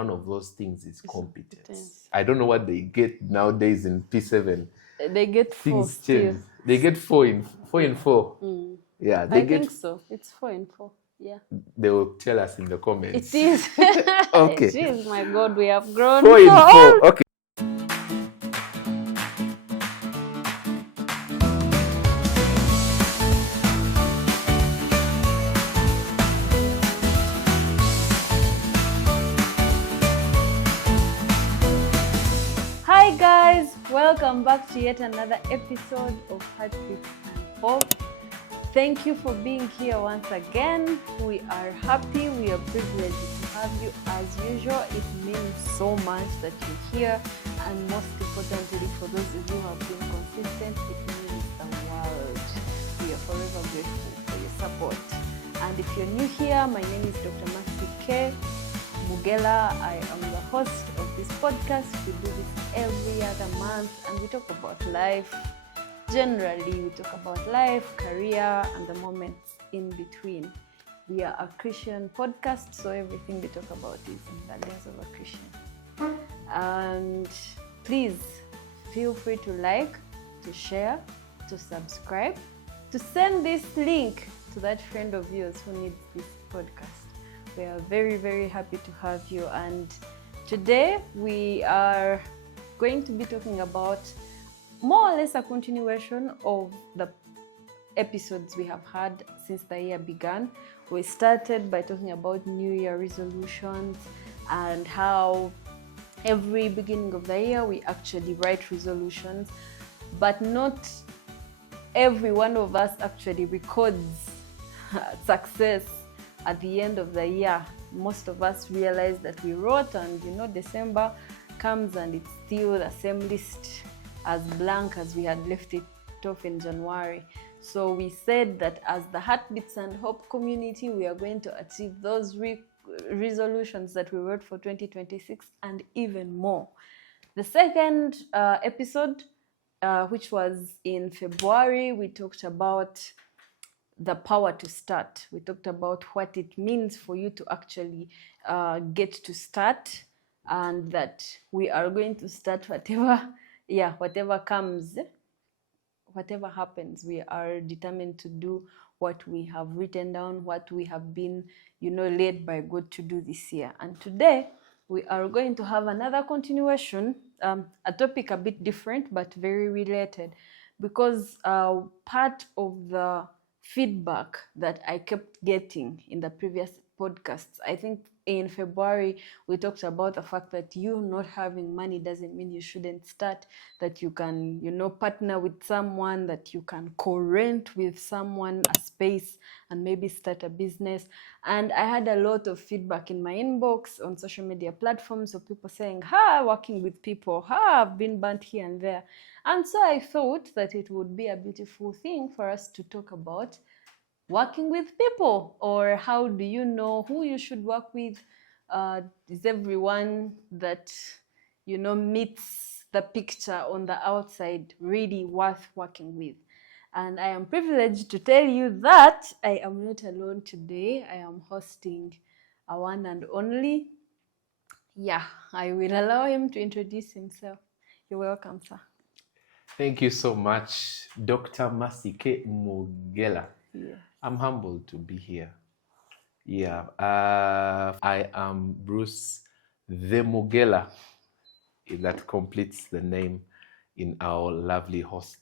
One of those things is competence. I don't know what they get nowadays in P7. They get 4 Things still. change. They get 4 in 4. Yeah, I think so. It's 4 in 4. Yeah. They will tell us in the comments. It is. Okay. It is. My God, we have grown 4 in so 4. old. Okay. Hi guys, welcome back to yet another episode of Heartbeats and Hope. Thank you for being here once again. We are happy, we are privileged to have you as usual. It means so much that you're here, and most importantly, for those of you who have been consistent, it means the world. We are forever grateful for your support. And if you're new here, my name is Dr. Masike Mugela. I am the host of this podcast. We do this every other month and we talk about life. Generally, we talk about life, career, and the moments in between. We are a Christian podcast, so everything we talk about is in the lens of a Christian. And please feel free to like, to share, to subscribe, to send this link to that friend of yours who needs this podcast. We are very, very happy to have you. And today we are going to be talking about more or less a continuation of the episodes we have had since the year began. We started by talking about New Year resolutions and how every beginning of the year we actually write resolutions, but not every one of us actually records success at the end of the year. Most of us realize that we wrote and December comes and it's still the same list as blank as we had left it off in January. So we said that as the Heartbeats and Hope community, we are going to achieve those resolutions that we wrote for 2026 and even more. The second episode, which was in February, we talked about the power to start. We talked about what it means for you to actually get to start, and that we are going to start whatever comes, whatever happens. We are determined to do what we have written down, what we have been, led by God to do this year. And today we are going to have another continuation, a topic a bit different but very related, because part of the feedback that I kept getting in the previous podcasts, I think in February we talked about the fact that you not having money doesn't mean you shouldn't start, that you can partner with someone, that you can co-rent with someone a space and maybe start a business. And I had a lot of feedback in my inbox on social media platforms of people saying, working with people, I've been burnt here and there. And so I thought that it would be a beautiful thing for us to talk about working with people, or how do you know who you should work with? Is everyone that meets the picture on the outside really worth working with? And I am privileged to tell you that I am not alone today. I am hosting a one and only. I will allow him to introduce himself. You're welcome, sir. Thank you so much, Dr. Masike Mugela. Yes. I'm humbled to be here. I am Bruce the Mugela. That completes the name in our lovely host.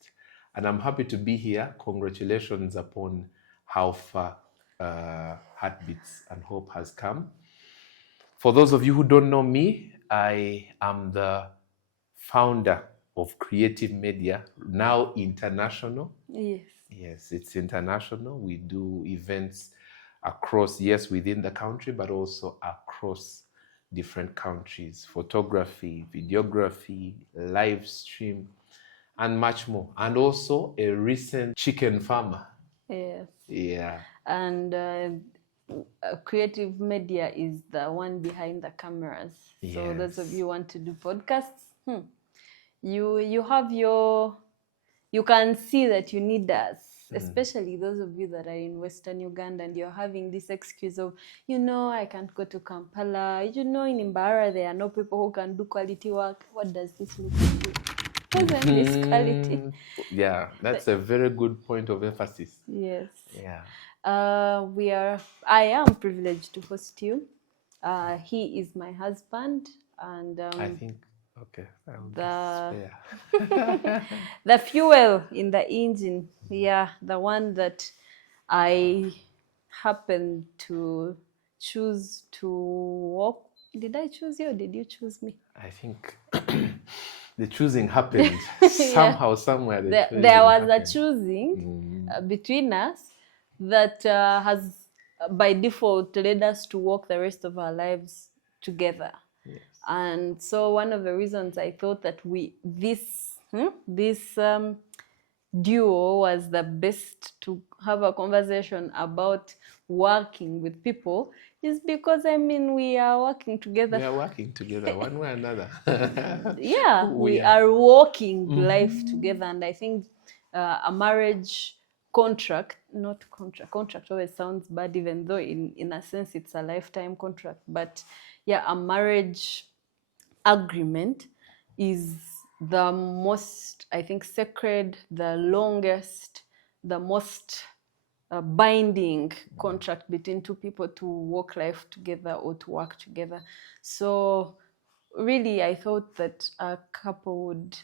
And I'm happy to be here. Congratulations upon how far Heartbeats and Hope has come. For those of you who don't know me, I am the founder of Creative Media, now international. Yes, it's international. We do events across, within the country, but also across different countries. Photography, videography, live stream, and much more. And also a recent chicken farmer. Yes. Yeah. And Creative Media is the one behind the cameras. So those of you who want to do podcasts, you have you can see that you need us. especially those of you that are in Western Uganda and you're having this excuse of, I can't go to Kampala. In Imbara, there are no people who can do quality work. What does this look like? Wasn't this quality? Yeah, that's a very good point of emphasis. Yes. Yeah. I am privileged to host you. He is my husband, and I think, okay, I'll the spare. the fuel in the engine, the one that I happened to choose to walk. Did I choose you or did you choose me? I think the choosing happened somehow, somewhere. There was a choosing between us that has by default led us to walk the rest of our lives together. Yes. And so one of the reasons I thought that this duo was the best to have a conversation about working with people is because we are working together. We are working together one way or another. we are walking life together, and I think a marriage contract always sounds bad, even though in a sense it's a lifetime contract, but a marriage agreement is the most, I think, sacred, the longest, the most binding contract between two people to walk life together or to work together. So really, I thought that a couple would,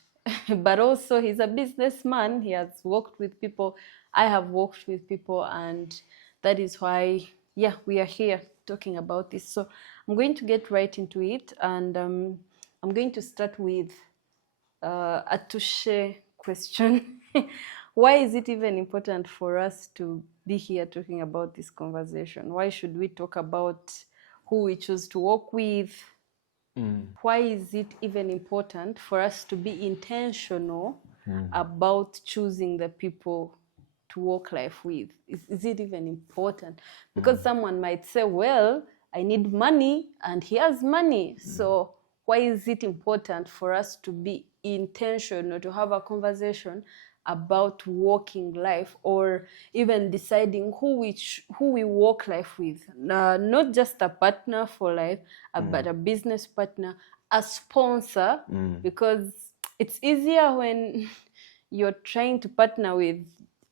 but also he's a businessman. He has worked with people. I have worked with people, and that is why, we are here talking about this. So I'm going to get right into it, and I'm going to start with a touche question. Why is it even important for us to be here talking about this conversation? Why should we talk about who we choose to work with? Why is it even important for us to be intentional about choosing the people to work life with? Is it even important? Because someone might say, well, I need money and he has money. So why is it important for us to be intentional, to have a conversation about walking life, or even deciding who we walk life with? Not just a partner for life, but a business partner, a sponsor, because it's easier when you're trying to partner with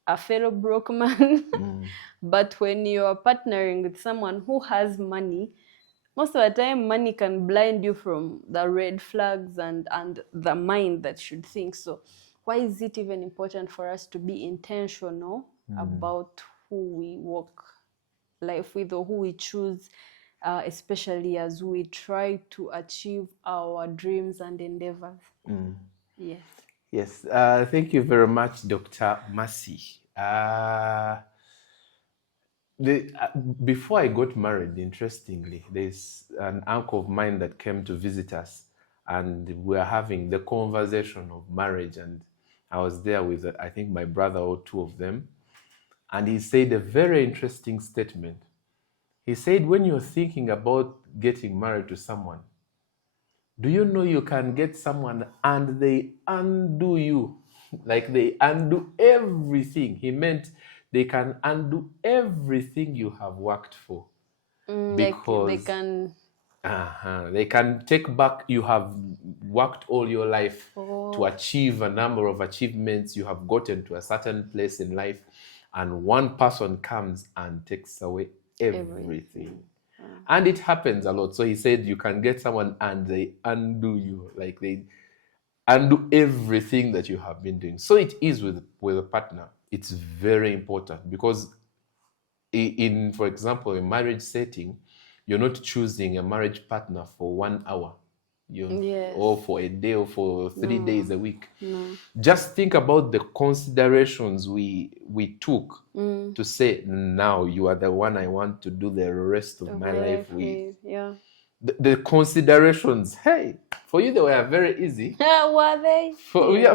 a fellow broke man. But when you're partnering with someone who has money, most of the time money can blind you from the red flags and the mind that should think. So why is it even important for us to be intentional about who we walk life with, or who we choose, especially as we try to achieve our dreams and endeavors? Yes. Thank you very much, Dr. Mercy. Before I got married, interestingly, there's an uncle of mine that came to visit us, and we were having the conversation of marriage, and I was there with, I think, my brother or two of them, and he said a very interesting statement. He said, when you're thinking about getting married to someone, do you know you can get someone and they undo you? Like they undo everything. He meant they can undo everything you have worked for. Because they can take back, you have worked all your life to achieve a number of achievements. You have gotten to a certain place in life, and one person comes and takes away everything. And it happens a lot. So he said you can get someone and they undo you, like they undo everything that you have been doing. So it is with a partner. It's very important, because in, for example, a marriage setting, you're not choosing a marriage partner for 1 hour, or for a day, or for 3 days a week. Just think about the considerations we took to say, now you are the one I want to do the rest of my life with. The considerations, hey, for you they were very easy. Were they?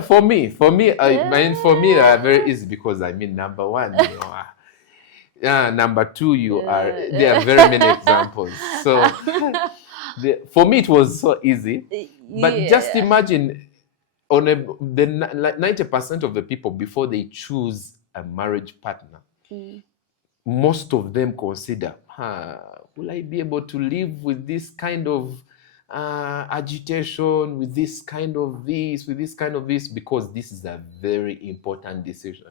For me, they are very easy, because number one, number two, there are very many examples. So for me it was so easy. But just imagine, the 90% of the people, before they choose a marriage partner, most of them consider, will I be able to live with this kind of agitation, with this kind of this, with this kind of this, because this is a very important decision.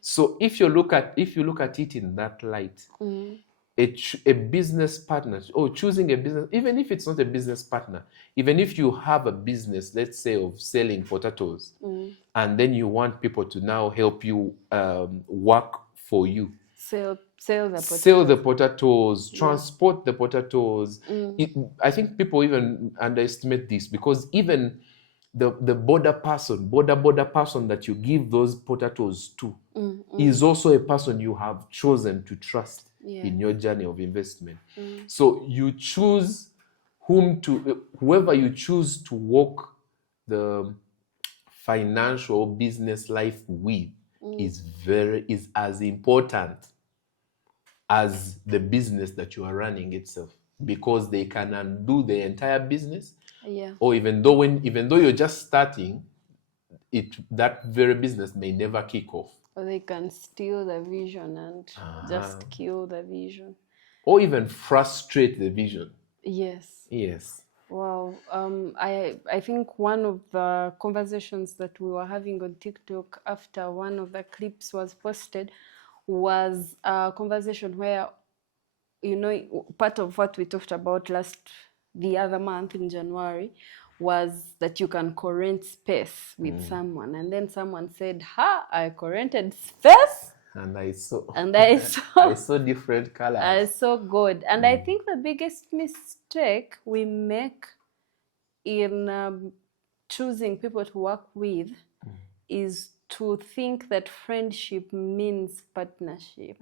So if you look at it in that light, a business partner, or choosing a business, even if it's not a business partner, even if you have a business, let's say of selling potatoes, and then you want people to now help you work for you, sell the potatoes, transport the potatoes. I think people even underestimate this, because even the border person that you give those potatoes to is also a person you have chosen to trust in your journey of investment. So you choose whoever you choose to walk the financial business life with is as important as the business that you are running itself, because they can undo the entire business. Or even though you're just starting it, that very business may never kick off. Or they can steal the vision and just kill the vision. Or even frustrate the vision. Yes. Wow. I think one of the conversations that we were having on TikTok after one of the clips was posted was a conversation where, part of what we talked about the other month in January was that you can co-rent space with someone. And then someone said, I co-rented space. And I saw I saw different colors. I saw gold. And I think the biggest mistake we make in choosing people to work with is to think that friendship means partnership.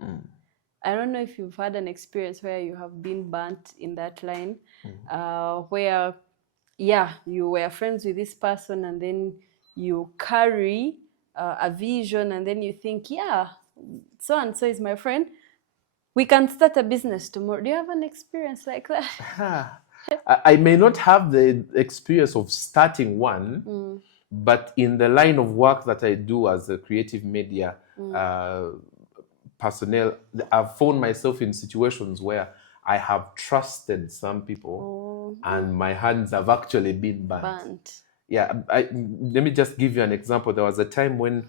I don't know if you've had an experience where you have been burnt in that line, where, you were friends with this person and then you carry a vision and then you think, so-and-so is my friend. We can start a business tomorrow. Do you have an experience like that? I may not have the experience of starting one, but in the line of work that I do as a creative media personnel, I've found myself in situations where I have trusted some people and my hands have actually been burnt. Let me just give you an example. There was a time when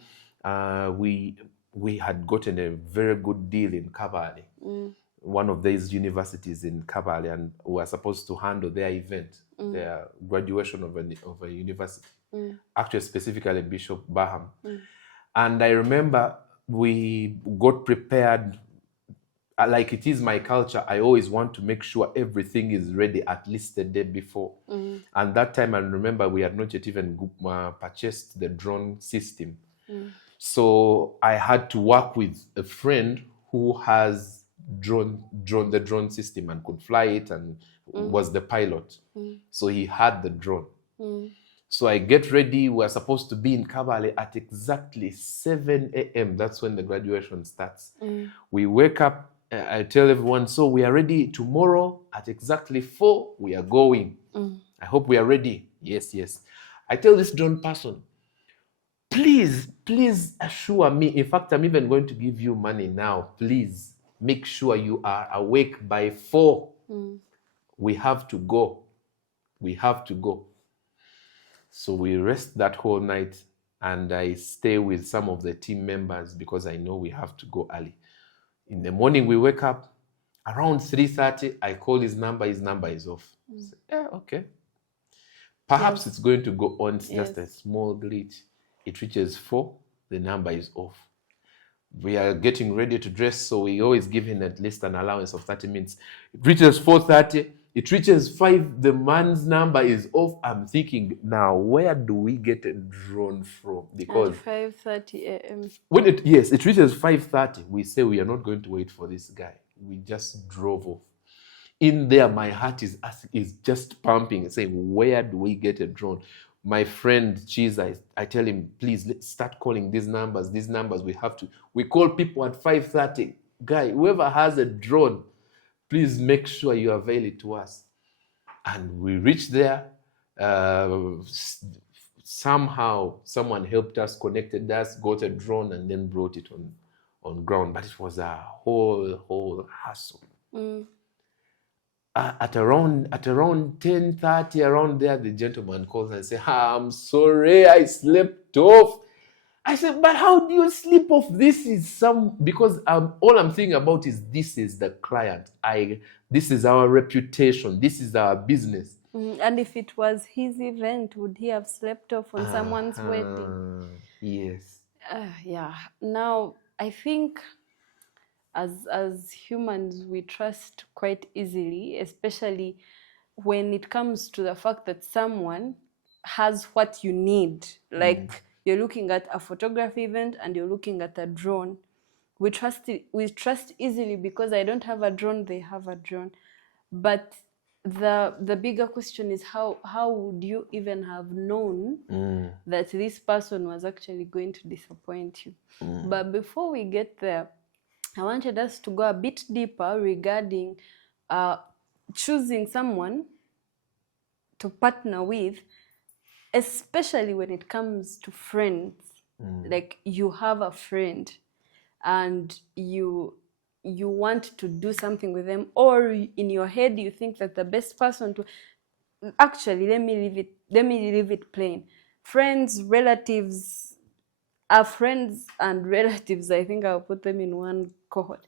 we had gotten a very good deal in Kabale, one of these universities in Kabale, and we were supposed to handle their event, their graduation of a university, actually specifically Bishop Baham. And I remember we got prepared. Like it is my culture, I always want to make sure everything is ready at least the day before. And that time I remember we had not yet even purchased the drone system. So I had to work with a friend who has the drone system and could fly it and was the pilot. So he had the drone. So I get ready. We're supposed to be in Kabale at exactly 7 a.m. That's when the graduation starts. We wake up. I tell everyone, so we are ready tomorrow at exactly 4. We are going. I hope we are ready. Yes. I tell this drone person, please assure me. In fact, I'm even going to give you money now. Please make sure you are awake by 4. We have to go. So we rest that whole night, and I stay with some of the team members because I know we have to go early. In the morning, we wake up around 3:30. I call his number is off. Say, okay. Perhaps it's going to go on. It's just a small glitch. It reaches 4, the number is off. We are getting ready to dress, so we always give him at least an allowance of 30 minutes. It reaches 4:30. It reaches 5. The man's number is off. I'm thinking, now where do we get a drone from? Because at 5:30 a.m. When it reaches 5:30, we say we are not going to wait for this guy. We just drove off. In there, my heart is just pumping, saying, where do we get a drone? My friend Cheese, I tell him, please let's start calling these numbers. We call people at 5:30. Guy, whoever has a drone, please make sure you avail it to us. And we reached there. Somehow, someone helped us, connected us, got a drone, and then brought it on on ground, but it was a whole hassle. At around 10:30, around there, the gentleman calls and says, I'm sorry, I slept off. I said, but how do you sleep off? This is because all I'm thinking about is this is the client. This is our reputation. This is our business. And if it was his event, would he have slept off on someone's wedding? Yes. Yeah. Now, I think as humans, we trust quite easily, especially when it comes to the fact that someone has what you need. Like you're looking at a photography event and you're looking at a drone. We trust easily because I don't have a drone, they have a drone. But the bigger question is how would you even have known that this person was actually going to disappoint you? But before we get there, I wanted us to go a bit deeper regarding choosing someone to partner with, especially when it comes to friends. Like you have a friend and you want to do something with them, or in your head you think that the best person to actually let me leave it plain. Friends, relatives, friends and relatives, I think I'll put them in one cohort.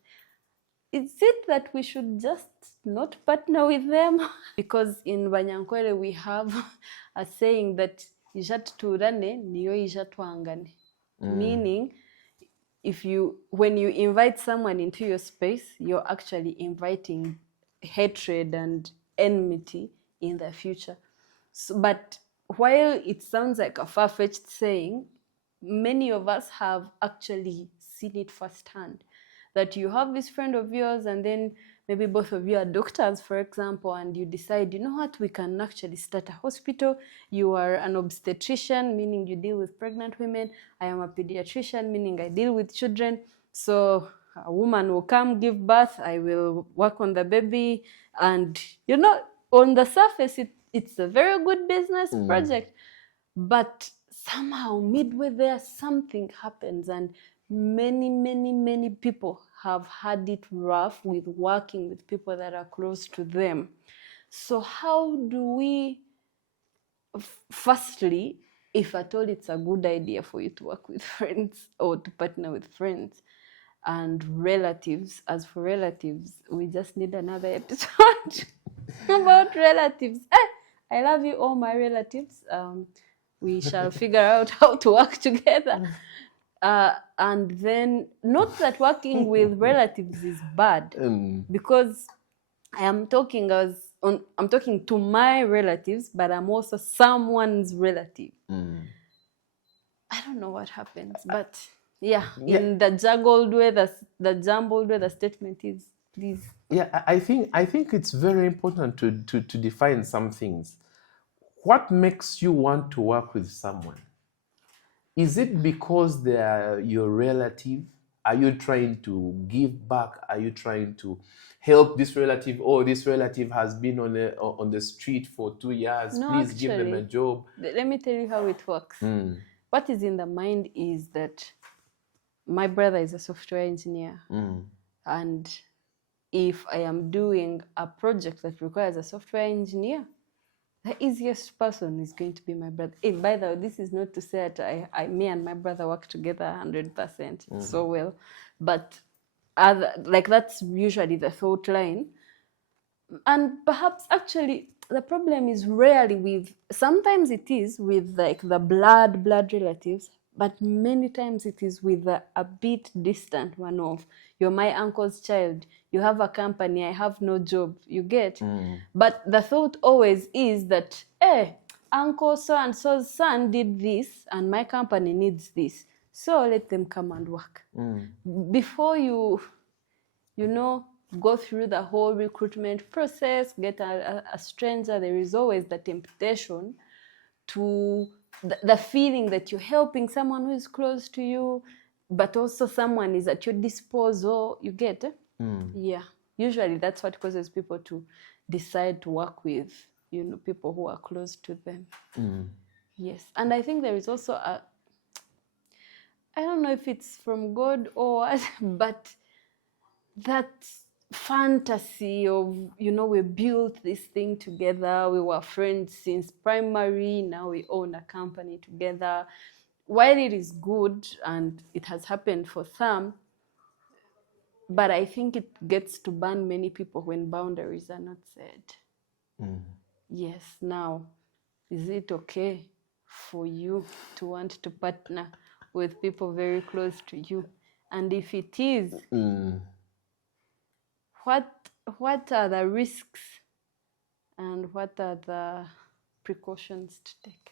Is it that we should just not partner with them? Because in Banyankwele we have a saying that ijatuturane niyo ijatuangane. Meaning, when you invite someone into your space, you're actually inviting hatred and enmity in the future. But while it sounds like a far-fetched saying, many of us have actually seen it firsthand. That you have this friend of yours and then maybe both of you are doctors, for example, and you decide, you know what, we can actually start a hospital. You are an obstetrician, meaning you deal with pregnant women. I am a pediatrician, meaning I deal with children. So a woman will come, give birth, I will work on the baby. And, on the surface, it's a very good business project. But somehow, midway there, something happens, and many people have had it rough with working with people that are close to them. So how do we, firstly, if at all it's a good idea for you to work with friends or to partner with friends and relatives? As for relatives, we just need another episode about relatives. I love you, all my relatives. We shall figure out how to work together. And then, not that working with relatives is bad, because I'm talking to my relatives, but I'm also someone's relative. I don't know what happens, but in the jumbled way, the statement is, please. Yeah, I think it's very important to define some things. What makes you want to work with someone? Is it because they are your relative? Are you trying to give back? Are you trying to help this relative? Oh, this relative has been on the street for 2 years. No, Please give them a job. Let me tell you how it works. What is in the mind is that my brother is a software engineer. And if I am doing a project that requires a software engineer, the easiest person is going to be my brother. By the way, this is not to say that me and my brother work together 100% so well, but that's usually the thought line. And perhaps actually the problem is rarely sometimes it is with like the blood relatives, but many times it is with a bit distant one of, you're my uncle's child, you have a company, I have no job, you get? But the thought always is that, uncle so-and-so's son did this and my company needs this, so let them come and work. Before you go through the whole recruitment process, get a stranger, there is always the temptation to the feeling that you're helping someone who is close to you, but also someone is at your disposal, you get? Yeah, usually that's what causes people to decide to work with, people who are close to them. Yes, and I think there is also I don't know if it's from God or what, but that fantasy of, we built this thing together, we were friends since primary, now we own a company together. While it is good and it has happened for some, but I think it gets to burn many people when boundaries are not set. Yes, now, is it okay for you to want to partner with people very close to you? And if it is, what are the risks and what are the precautions to take?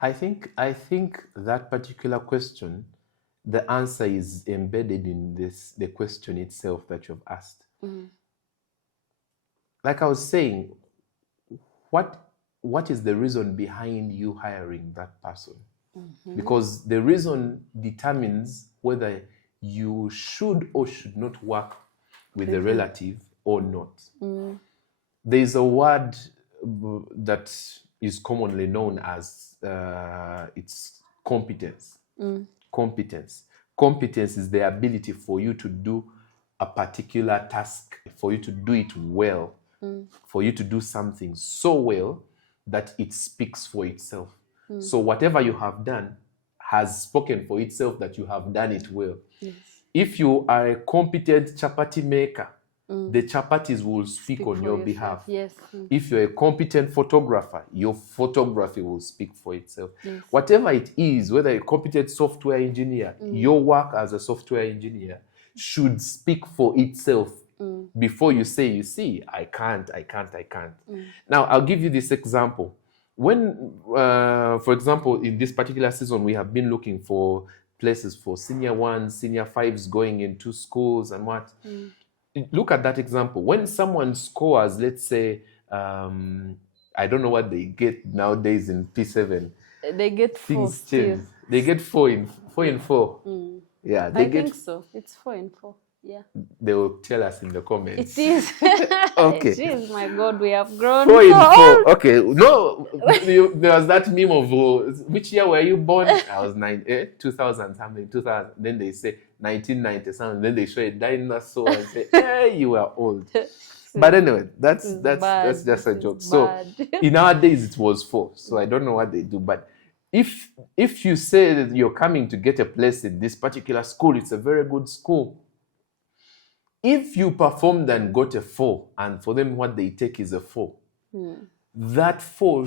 I think that particular question, the answer is embedded in the question itself that you've asked. Like I was saying, what is the reason behind you hiring that person? Because the reason determines whether you should or should not work with a relative or not. There is a word that is commonly known as it's competence. Competence. Competence is the ability for you to do a particular task, for you to do it well, for you to do something so well that it speaks for itself. So whatever you have done has spoken for itself that you have done it well. Yes. If you are a competent chapati maker, the chapatis will speak on your yourself. behalf. Yes. If you're a competent photographer, your photography will speak for itself. Yes. Whatever it is, whether a competent software engineer, your work as a software engineer should speak for itself before you say, you see, I can't. Now, I'll give you this example. When, for example, in this particular season, we have been looking for places for senior ones, senior fives going into schools and what. Look at that example. When someone scores, let's say, I don't know what they get nowadays in P7. They get 4 Things still. change. They get 4 in 4. Yeah, they I get. think so. It's 4 in 4. Yeah. They will tell us in the comments. It is. Okay. Jeez, my God, we have grown 4 in so 4. old. Okay. No, there was that meme of which year were you born? I was 2000 something, 2000. Then they say 1990 something. Then they show a dinosaur and say, hey, you are old. But anyway, that's just a joke. So in our days it was 4. So I don't know what they do. But if you say that you're coming to get a place in this particular school, it's a very good school. If you performed and got a 4, and for them what they take is a 4, that 4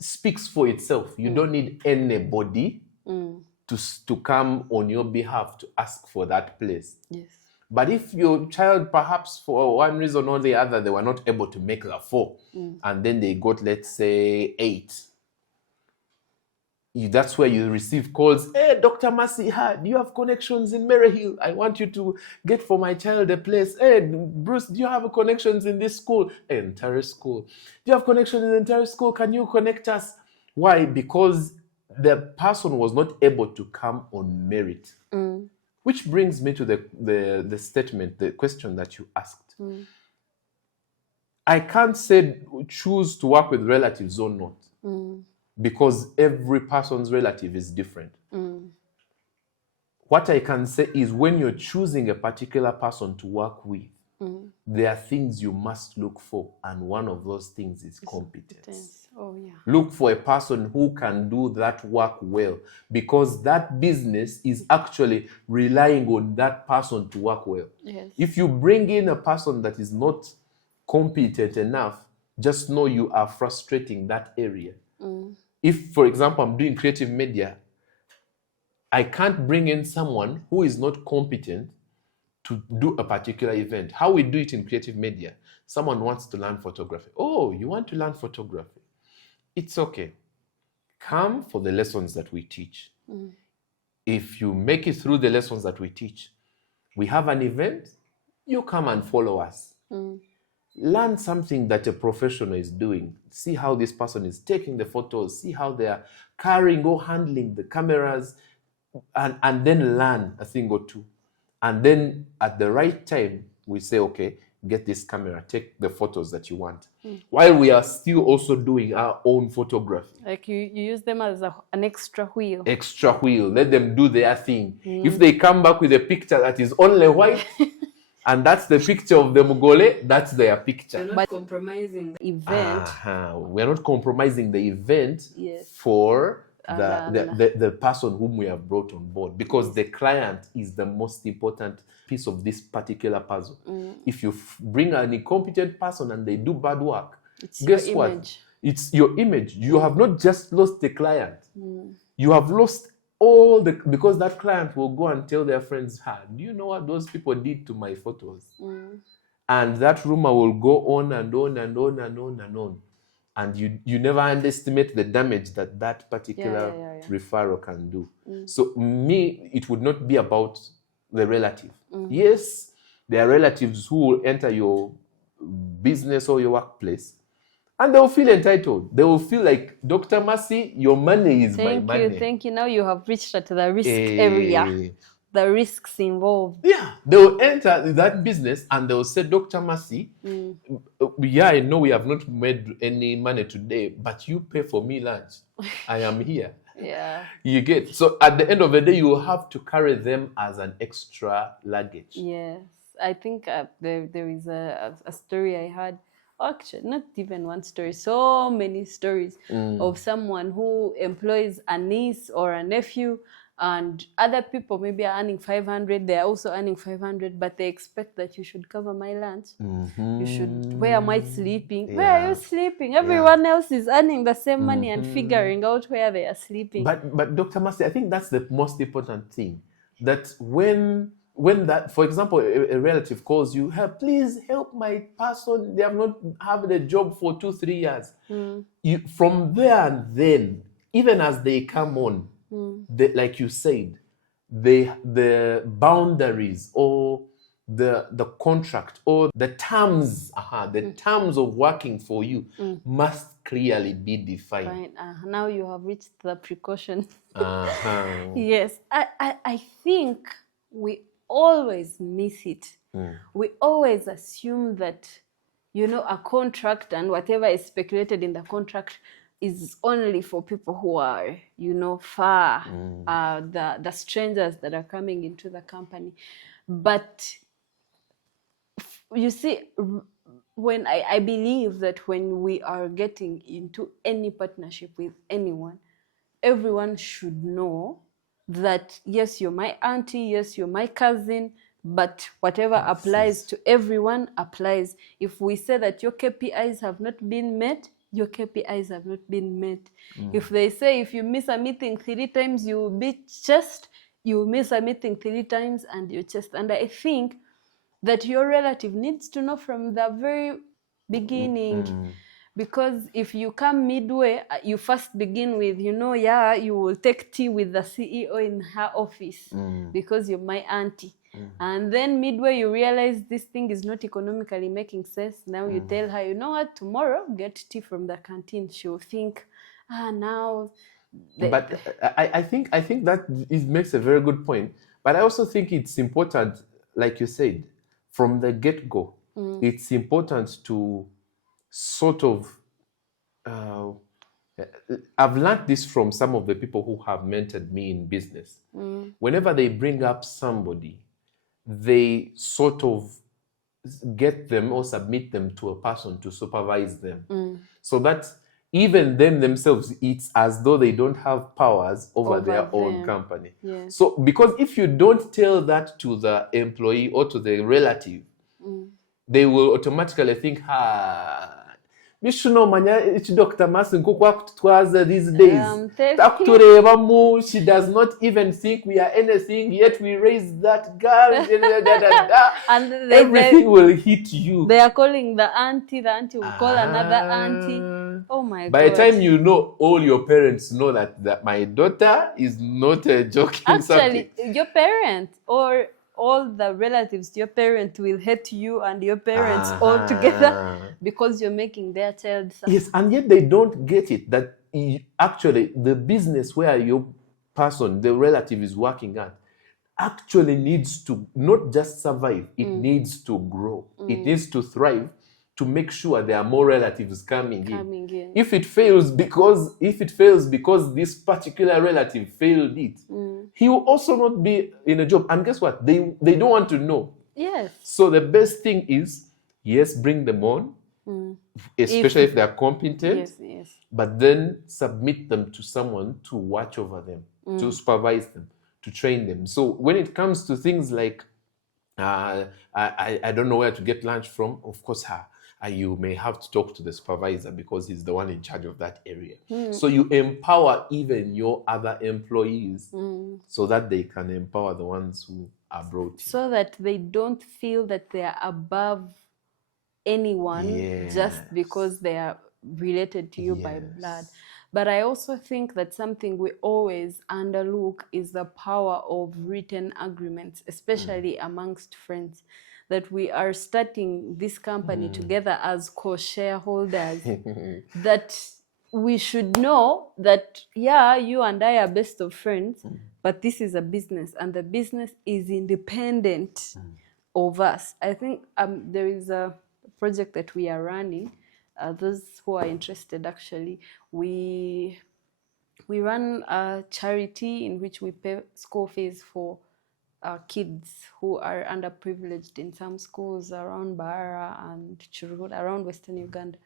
speaks for itself. You don't need anybody to come on your behalf to ask for that place. Yes. But if your child, perhaps for one reason or the other, they were not able to make the 4, and then they got, let's say, 8, that's where you receive calls. Hey, Dr. Mercy, do you have connections in Maryhill? I want you to get for my child a place. Hey, Bruce, do you have connections in this school? Hey, entire school. Do you have connections in the entire school? Can you connect us? Why? Because the person was not able to come on merit. Which brings me to the statement, the question that you asked. I can't say choose to work with relatives or not. Because every person's relative is different. What I can say is when you're choosing a particular person to work with, there are things you must look for, and one of those things is competence. Oh, yeah. Look for a person who can do that work well, because that business is actually relying on that person to work well. Yes. If you bring in a person that is not competent enough, just know you are frustrating that area. If, for example, I'm doing creative media, I can't bring in someone who is not competent to do a particular event. How we do it in creative media, someone wants to learn photography. Oh, you want to learn photography? It's okay. Come for the lessons that we teach. If you make it through the lessons that we teach, we have an event, you come and follow us. Learn something that a professional is doing. See how this person is taking the photos, see how they are carrying or handling the cameras, and then learn a thing or two. And then at the right time, we say, okay, get this camera, take the photos that you want. While we are still also doing our own photography. Like you use them as an extra wheel. Extra wheel, let them do their thing. If they come back with a picture that is only white, and that's the picture of the Mugole, that's their picture. But compromising the event. We're not compromising the event for the person whom we have brought on board, because the client is the most important piece of this particular puzzle. If you bring an incompetent person and they do bad work, guess what? It's your image. You have not just lost the client. You have lost all the, because that client will go and tell their friends, do you know what those people did to my photos? And that rumor will go on and on and on and on and on. And you never underestimate the damage that that particular referral can do. So me, it would not be about the relative. Yes, there are relatives who will enter your business or your workplace, and they will feel entitled. They will feel like, Dr. Mercy, your money is my money. Thank you. Now you have reached at the risk area. The risks involved. Yeah, they will enter that business and they will say, Dr. Mercy, I know we have not made any money today, but you pay for me lunch. I am here. You get. So at the end of the day, you will have to carry them as an extra luggage. Yes, I think there is a story I had. Actually, not even one story, so many stories of someone who employs a niece or a nephew, and other people maybe are earning 500, they are also earning 500, but they expect that you should cover my lunch. You should, where am I sleeping? Where are you sleeping? Everyone else is earning the same money and figuring out where they are sleeping. But Dr. Mercy, I think that's the most important thing. That when that, for example, a relative calls you, hey, please help my person, they have not had a job for 2-3 years. From there and then, even as they come on, like you said, the boundaries or the contract or the terms of working for you must clearly be defined. Now you have reached the precaution. Yes, I think we always miss it. We always assume that, a contract and whatever is speculated in the contract is only for people who are, far, the strangers that are coming into the company. But you see, when I believe that when we are getting into any partnership with anyone, everyone should know that, yes, you're my auntie, yes, you're my cousin, but whatever applies to everyone applies. If we say that your KPIs have not been met, your KPIs have not been met. If they say if you miss a meeting 3 times, you will be chest, you miss a meeting 3 times and you chest. And I think that your relative needs to know from the very beginning. Because if you come midway, you first begin with, you will take tea with the CEO in her office because you're my auntie. And then midway, you realize this thing is not economically making sense. Now you tell her, you know what, tomorrow, get tea from the canteen. She'll think, now. But I think that makes a very good point. But I also think it's important, like you said, from the get-go, it's important to sort of, I've learned this from some of the people who have mentored me in business. Whenever they bring up somebody, they sort of get them or submit them to a person to supervise them. So that even them themselves, it's as though they don't have powers over their own company. So because if you don't tell that to the employee or to the relative, they will automatically think, it's Dr. Mercy these days. She does not even think we are anything, yet we raise that girl. And everything will hit you. They are calling the auntie will call another auntie. Oh my God. By the time you know, all your parents know that my daughter is not joking. Actually, your parents or all the relatives, your parents will hate you and your parents all together because you're making their child suffer. Yes, and yet they don't get it that actually the business where your person, the relative is working at, actually needs to not just survive, it needs to grow. It needs to thrive to make sure there are more relatives coming in. If it fails because this particular relative failed it, he will also not be in a job. And guess what? They don't want to know. Yes. So the best thing is, yes, bring them on, especially if they are competent. Yes. But then submit them to someone to watch over them, to supervise them, to train them. So when it comes to things like, I don't know where to get lunch from, of course, you may have to talk to the supervisor because he's the one in charge of that area. So you empower even your other employees so that they can empower the ones who are brought in. So that they don't feel that they are above anyone just because they are related to you by blood. But I also think that something we always underlook is the power of written agreements, especially amongst friends, that we are starting this company together as co-shareholders, that we should know that, you and I are best of friends, but this is a business, and the business is independent of us. I think there is a project that we are running. Those who are interested, actually, we run a charity in which we pay school fees for kids who are underprivileged in some schools around Bara and Chururu, around Western Uganda.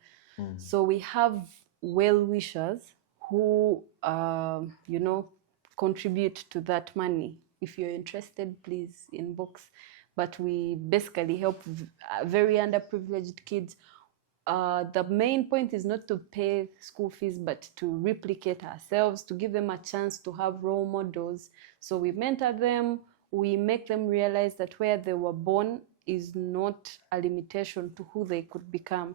So we have well-wishers who, contribute to that money. If you're interested, please inbox. But we basically help very underprivileged kids. The main point is not to pay school fees, but to replicate ourselves, to give them a chance to have role models. So we mentor them, we make them realize that where they were born is not a limitation to who they could become.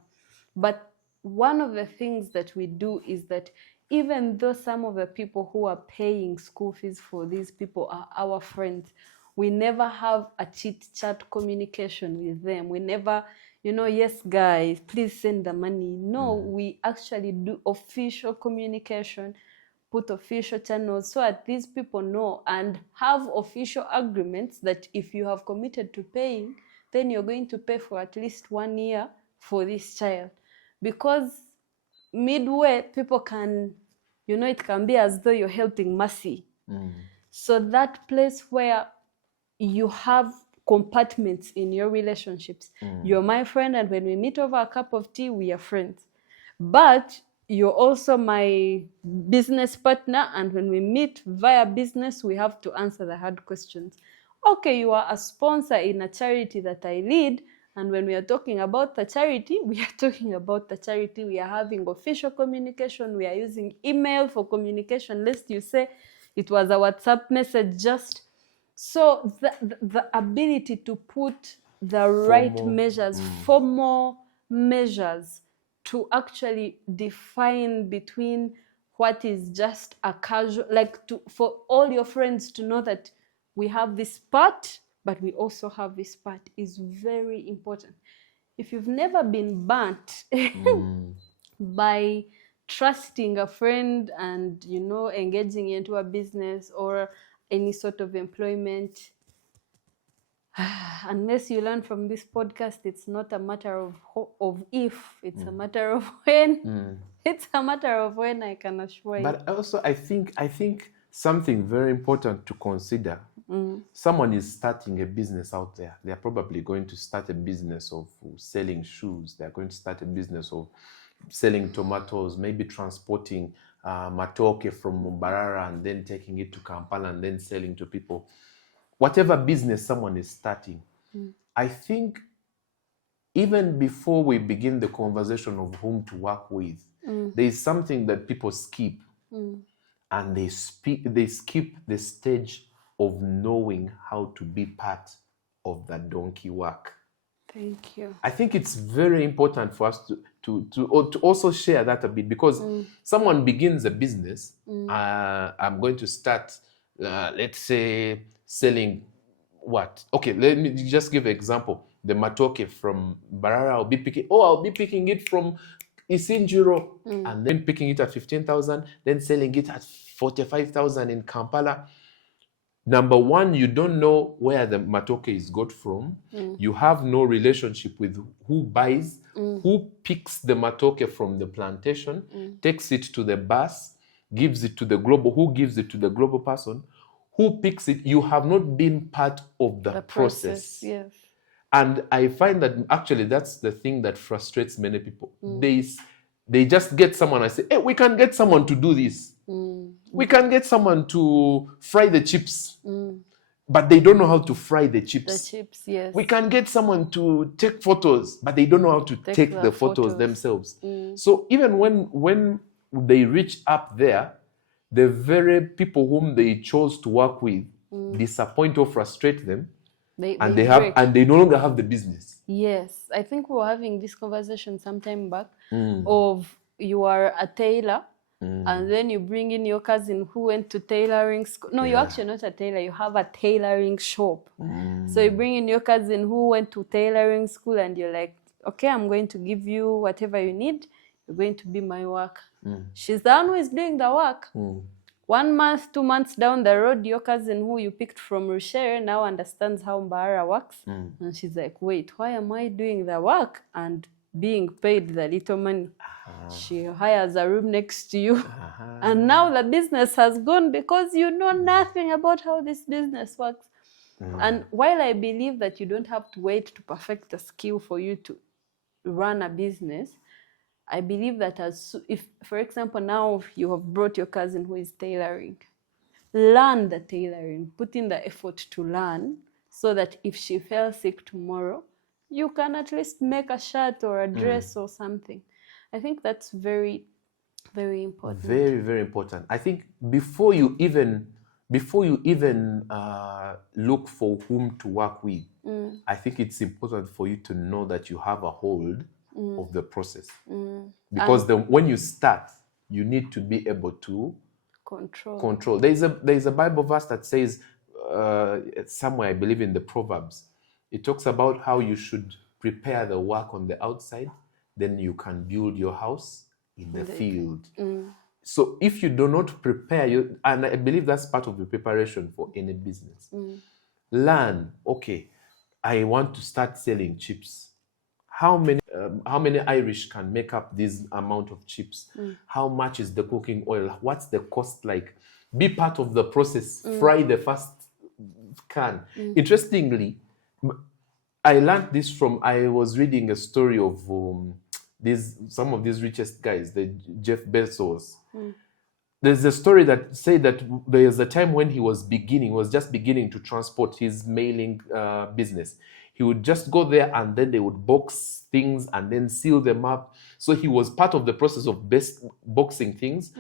But one of the things that we do is that even though some of the people who are paying school fees for these people are our friends, we never have a chit-chat communication with them. We never, yes, guys, please send the money. No, we actually do official communication, put official channels so that these people know and have official agreements that if you have committed to paying, then you're going to pay for at least 1 year for this child. Because midway, people can, it can be as though you're helping mercy. So that place where you have compartments in your relationships. You're my friend, and when we meet over a cup of tea, we are friends. But you're also my business partner, and when we meet via business, we have to answer the hard questions. Okay, you are a sponsor in a charity that I lead, and when we are talking about the charity, we are talking about the charity. We are having official communication. We are using email for communication, lest you say it was a WhatsApp message just. So the ability to put the right measures, formal measures, to actually define between what is just a casual, for all your friends to know that we have this part, but we also have this part, is very important. If you've never been burnt by trusting a friend and, engaging into a business or any sort of employment, unless you learn from this podcast, it's not a matter of if, it's a matter of when. It's a matter of when, I can assure you. But also, I think something very important to consider. Someone is starting a business out there. They're probably going to start a business of selling shoes. They're going to start a business of selling tomatoes, maybe transporting matoke from Mbarara and then taking it to Kampala and then selling to people. Whatever business someone is starting, I think even before we begin the conversation of whom to work with, there is something that people skip. And they skip the stage of knowing how to be part of the donkey work. Thank you. I think it's very important for us to also share that a bit, because someone begins a business. I'm going to start, let's say, selling what? Okay, let me just give an example. The matoke from Barara, I'll be picking it from Isinjiro, and then picking it at 15,000, then selling it at 45,000 in Kampala. number one, you don't know where the matoke is got from. You have no relationship with who buys, who picks the matoke from the plantation, takes it to the bus, gives it to the global, who gives it to the global person, who picks it. You have not been part of the process. Yes. And I find that actually that's the thing that frustrates many people. They just get someone and say, hey, we can get someone to do this. We can get someone to fry the chips. But they don't know how to fry the chips. The chips, yes. We can get someone to take photos, but they don't know how to take the photos themselves. So even when they reach up there, the very people whom they chose to work with disappoint or frustrate them, and they no longer have the business. Yes, I think we were having this conversation some time back of you are a tailor and then you bring in your cousin who went to tailoring school. No, you're actually not a tailor, you have a tailoring shop. So you bring in your cousin who went to tailoring school and you're like, okay, I'm going to give you whatever you need. You're going to be my worker. She's the one who is doing the work. 1 month, 2 months down the road, your cousin who you picked from Rushere now understands how Mbara works. And she's like, wait, why am I doing the work and being paid the little money? She hires a room next to you. And now the business has gone because you know nothing about how this business works. And while I believe that you don't have to wait to perfect a skill for you to run a business, I believe that if, for example, now you have brought your cousin who is tailoring, learn the tailoring, put in the effort to learn so that if she fell sick tomorrow, you can at least make a shirt or a dress or something. I think that's very, very important. Very, very important. I think before you even look for whom to work with, I think it's important for you to know that you have a hold of the process. Because when you start, you need to be able to control. There's a Bible verse that says, somewhere I believe in the Proverbs, it talks about how you should prepare the work on the outside, then you can build your house in the field. So if you do not prepare, and I believe that's part of the preparation for any business. Learn, okay, I want to start selling chips. How many Irish can make up this amount of chips? How much is the cooking oil? What's the cost like? Be part of the process. Fry the first can. Interestingly, I learned this from, I was reading a story of some of these richest guys, the Jeff Bezos. There's a story that said that there's a time when he was just beginning to transport his mailing business. He would just go there and then they would box things and then seal them up. So he was part of the process of boxing things,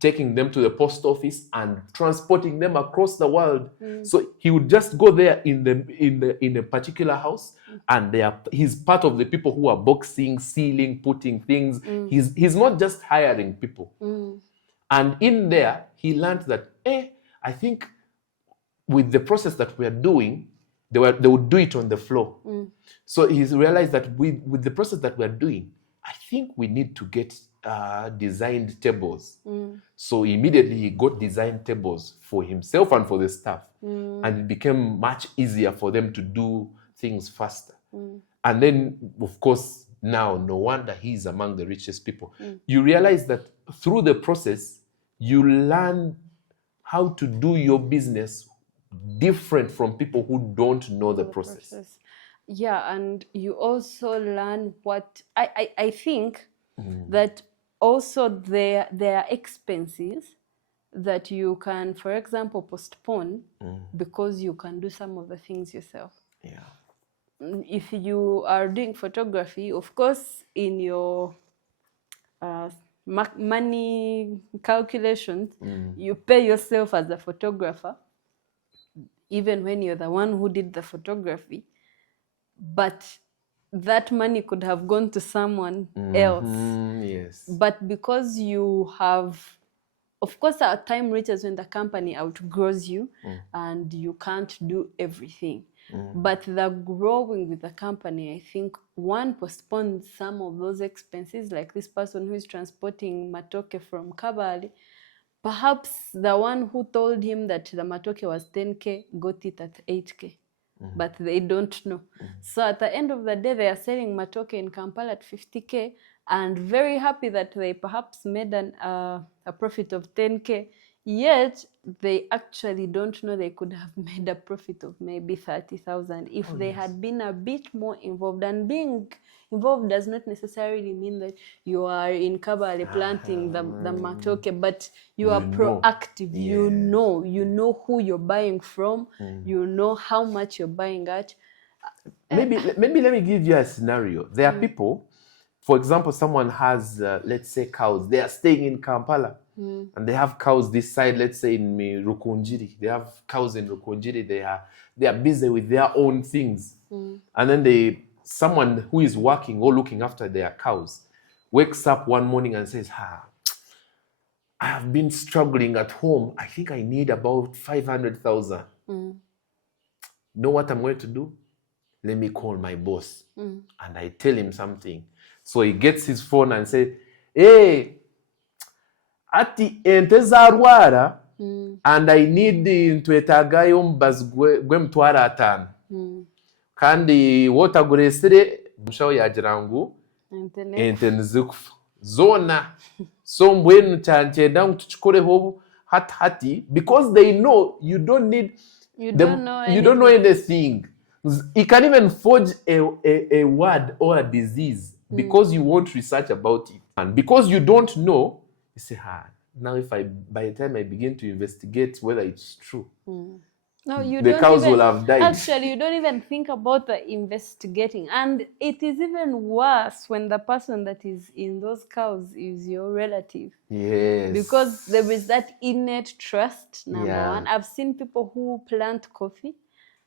taking them to the post office and transporting them across the world. So he would just go there in a particular house, and he's part of the people who are boxing, sealing, putting things. He's not just hiring people. And in there, he learned that, I think with the process that we are doing, they would do it on the floor. So he realized that with the process that we are doing, I think we need to get designed tables. So immediately he got designed tables for himself and for the staff. And it became much easier for them to do things faster. And then, of course, now no wonder he's among the richest people. You realize that through the process, you learn how to do your business different from people who don't know the process. Yeah, and you also learn what I think that also there are expenses that you can, for example, postpone because you can do some of the things yourself. Yeah. If you are doing photography, of course, in your money calculations, you pay yourself as a photographer, even when you're the one who did the photography. But that money could have gone to someone else. Yes. But because you have, of course, our time reaches when the company outgrows you and you can't do everything. But the growing with the company, I think one postpones some of those expenses, like this person who is transporting matoke from Kabali perhaps the one who told him that the matoke was 10K got it at 8K. But they don't know. So at the end of the day, they are selling matoke in Kampala at 50K and very happy that they perhaps made a profit of 10K. Yet they actually don't know they could have made a profit of maybe 30,000 if they had been a bit more involved. And being involved does not necessarily mean that you are in Kabale planting the matoke, but you are proactive. You know who you're buying from. You know how much you're buying at. Maybe let me give you a scenario. There are people, for example, someone has, let's say, cows. They are staying in Kampala. And they have cows this side, let's say in Rukunjiri. They have cows in Rukunjiri. They are busy with their own things. And then someone who is working or looking after their cows wakes up one morning and says, I have been struggling at home. I think I need about 500,000. Know what I'm going to do? Let me call my boss. And I tell him something. So he gets his phone and says, hey, ati ente zarwara and I need ntwetagayo mubazi gw'emitwaro 5 kandi wotaguresire mushaho yagira ngu ente nizikufa zona so mbwenu cyancyenda ngu tukikoreho hati because they know you don't need you don't know anything. You can even forge a word or a disease because you won't research about it, and because you don't know, you say, now by the time I begin to investigate whether it's true, no, the cows will have died. Actually, you don't even think about the investigating. And it is even worse when the person that is in those cows is your relative. Yes. Because there is that innate trust, number one. I've seen people who plant coffee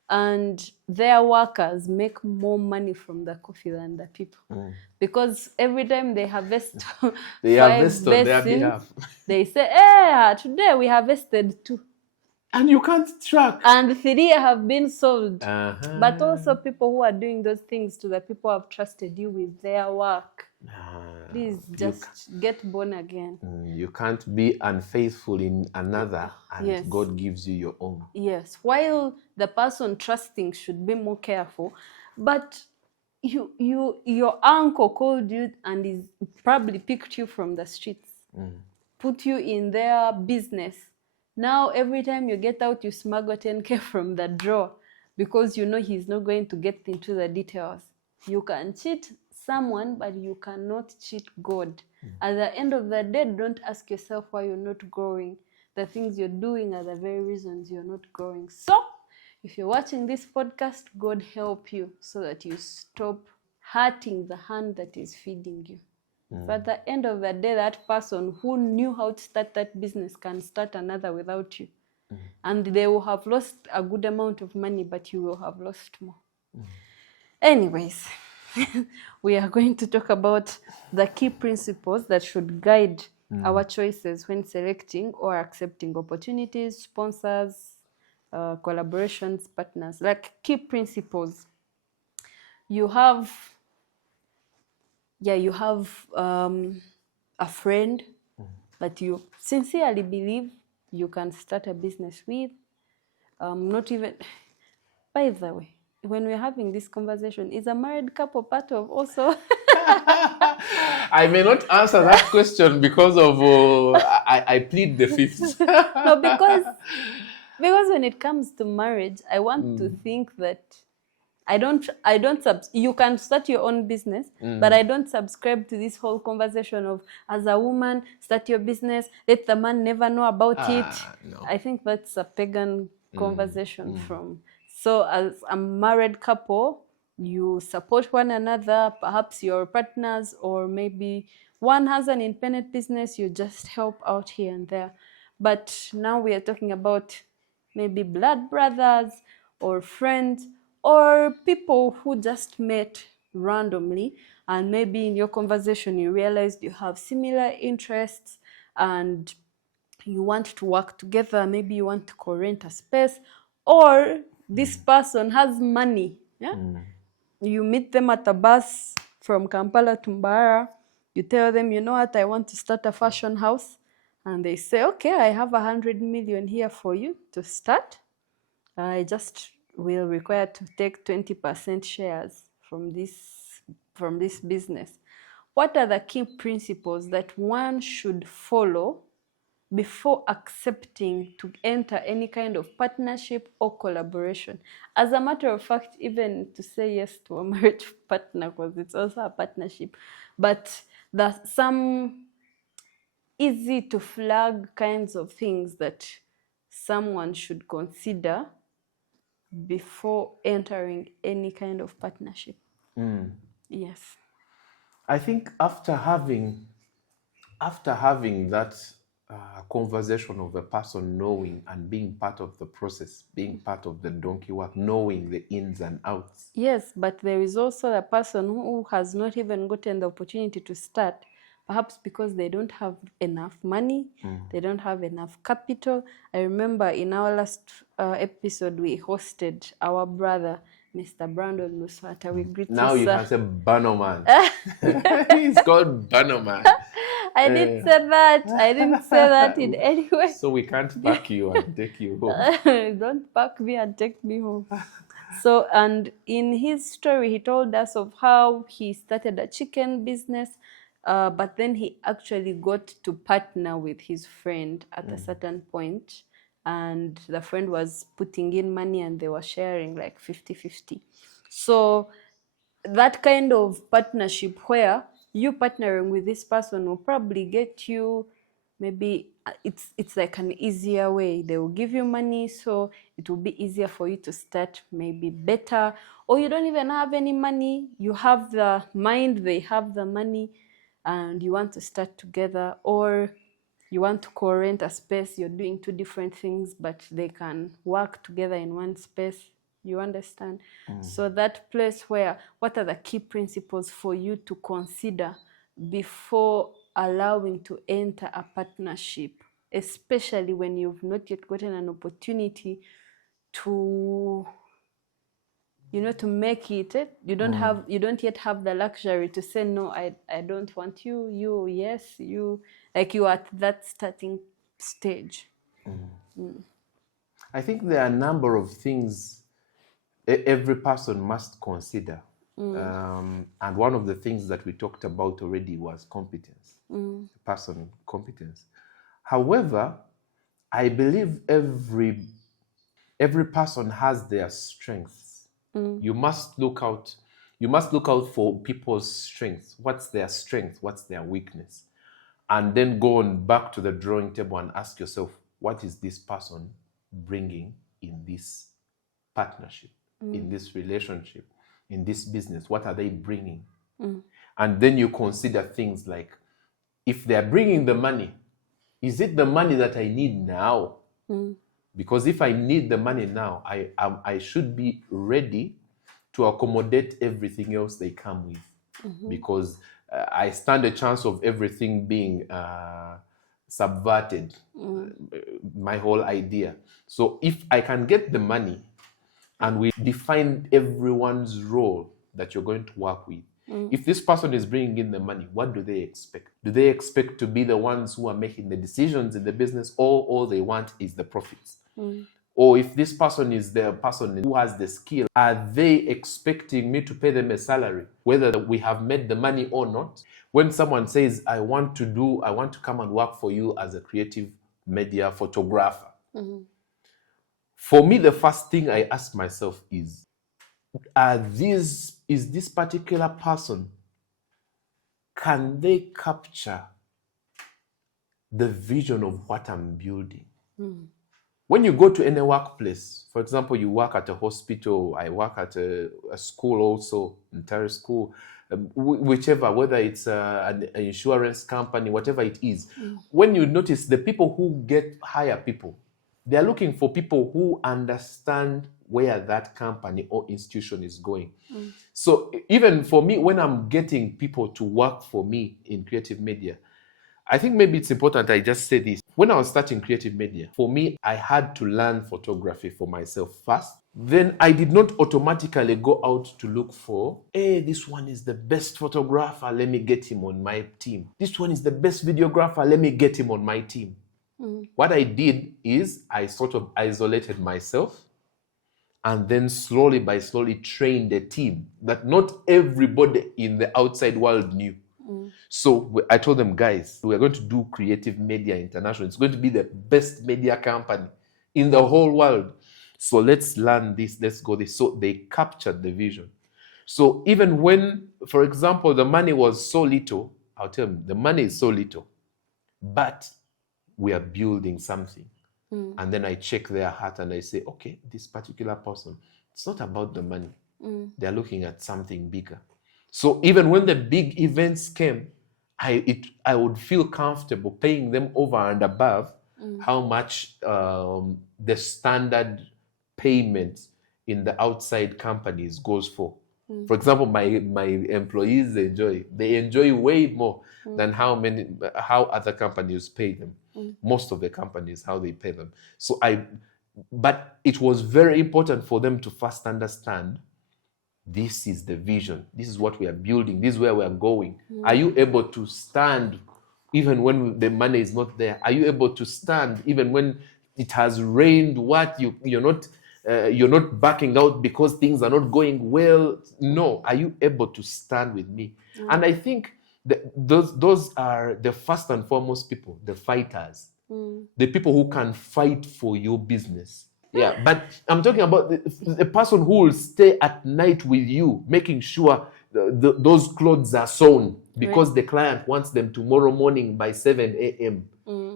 and their workers make more money from the coffee than the people. Because every time they harvest they harvest on their behalf. They say, hey, today we harvested 2. And you can't track. And 3 have been sold. But also people who are doing those things to the people who have trusted you with their work. Please just get born again. You can't be unfaithful in another and God gives you your own. Yes. While the person trusting should be more careful, but your uncle called you and is probably picked you from the streets, put you in their business. Now, every time you get out, you smuggle 10K from the drawer because you know he's not going to get into the details. You can cheat someone, but you cannot cheat God. At the end of the day, don't ask yourself why you're not growing. The things you're doing are the very reasons you're not growing. So, if you're watching this podcast, God help you so that you stop hurting the hand that is feeding you. So at the end of the day, that person who knew how to start that business can start another without you. And they will have lost a good amount of money, but you will have lost more. Anyways, we are going to talk about the key principles that should guide our choices when selecting or accepting opportunities, sponsors, collaborations, partners. Like key principles. You have a friend that you sincerely believe you can start a business with. Not even, by the way, when we're having this conversation, is a married couple part of also? I may not answer that question because of I plead the fifth. No, because when it comes to marriage, I want to think that you can start your own business, but I don't subscribe to this whole conversation of, as a woman, start your business, let the man never know about it. No. I think that's a pagan conversation So as a married couple, you support one another, perhaps you're partners, or maybe one has an independent business, you just help out here and there. But now we are talking about maybe blood brothers or friends, or people who just met randomly, and maybe in your conversation you realized you have similar interests and you want to work together. Maybe you want to co-rent a space, or this person has money. You meet them at a bus from Kampala to Mbarara. You tell them, you know what, I want to start a fashion house. and they say, okay, I have 100 million here for you to start. I just will require to take 20% shares from this business. What are the key principles that one should follow before accepting to enter any kind of partnership or collaboration? As a matter of fact, even to say yes to a marriage partner, because it's also a partnership, but there's some easy to flag kinds of things that someone should consider before entering any kind of partnership. Yes. I think after having that conversation of a person knowing and being part of the process, being part of the donkey work, knowing the ins and outs. Yes, but there is also a person who has not even gotten the opportunity to start, perhaps because they don't have enough money, they don't have enough capital. I remember in our last episode, we hosted our brother, Mr. Brandon Luswata. We greet Now you, you sir. can say Bannerman. He's called Bannerman. I didn't say that. I didn't say that in any way. So we can't pack you and take you home. Don't pack me and take me home. So, and in his story, he told us of how he started a chicken business, but then he actually got to partner with his friend at a certain point, and the friend was putting in money and they were sharing like 50-50. So that kind of partnership where you partnering with this person will probably get you, maybe it's like an easier way. They will give you money, so it will be easier for you to start maybe better. Or you don't even have any money, you have the mind, they have the money, and you want to start together. Or you want to co-rent a space, you're doing two different things, but they can work together in one space. You understand? So that place where, what are the key principles for you to consider before allowing to enter a partnership, especially when you've not yet gotten an opportunity to, to make it. You don't yet have the luxury to say, no, I don't want you, yes, you, like you are at that starting stage. I think there are a number of things every person must consider. And one of the things that we talked about already was competence, person competence. However, I believe every person has their strengths. You must look out for people's strengths. What's their strength? What's their weakness? And then go on back to the drawing table and ask yourself, what is this person bringing in this partnership, in this relationship, in this business? What are they bringing? And then you consider things like, if they're bringing the money, is it the money that I need now? Because if I need the money now, I should be ready to accommodate everything else they come with. Because I stand a chance of everything being subverted, my whole idea. So if I can get the money and we define everyone's role that you're going to work with, if this person is bringing in the money, what do they expect? Do they expect to be the ones who are making the decisions in the business, or all they want is the profits? Or if this person is the person who has the skill, are they expecting me to pay them a salary, whether we have made the money or not? When someone says, I want to come and work for you as a creative media photographer, for me, the first thing I ask myself is this particular person, can they capture the vision of what I'm building? When you go to any workplace, for example, you work at a hospital, I work at a school also, entire school, whichever, whether it's an insurance company, whatever it is, when you notice the people who hire people, they're looking for people who understand where that company or institution is going. So even for me, when I'm getting people to work for me in creative media, I think maybe it's important I just say this. When I was starting creative media, for me, I had to learn photography for myself first, then I did not automatically go out to look for, hey, this one is the best photographer, let me get him on my team. This one is the best videographer, let me get him on my team. What I did is I sort of isolated myself and then slowly trained a team that not everybody in the outside world knew. So I told them, guys, we're going to do Creative Media International. It's going to be the best media company in the whole world. So let's learn this, let's go this. So they captured the vision. So even when, for example, the money was so little, I'll tell them, the money is so little, but we are building something. And then I check their heart and I say, okay, this particular person, it's not about the money. They're looking at something bigger. So even when the big events came, I would feel comfortable paying them over and above how much the standard payment in the outside companies goes for. For example, my employees they enjoy way more than how other companies pay them. Most of the companies, how they pay them. But it was very important for them to first understand, this is the vision. This is what we are building. This is where we are going. Are you able to stand even when the money is not there? Are you able to stand even when it has rained? You're not backing out because things are not going well? No. Are you able to stand with me? And I think those are the first and foremost people, the fighters, the people who can fight for your business. Yeah, but I'm talking about the person who will stay at night with you, making sure those clothes are sewn because the client wants them tomorrow morning by 7 a.m.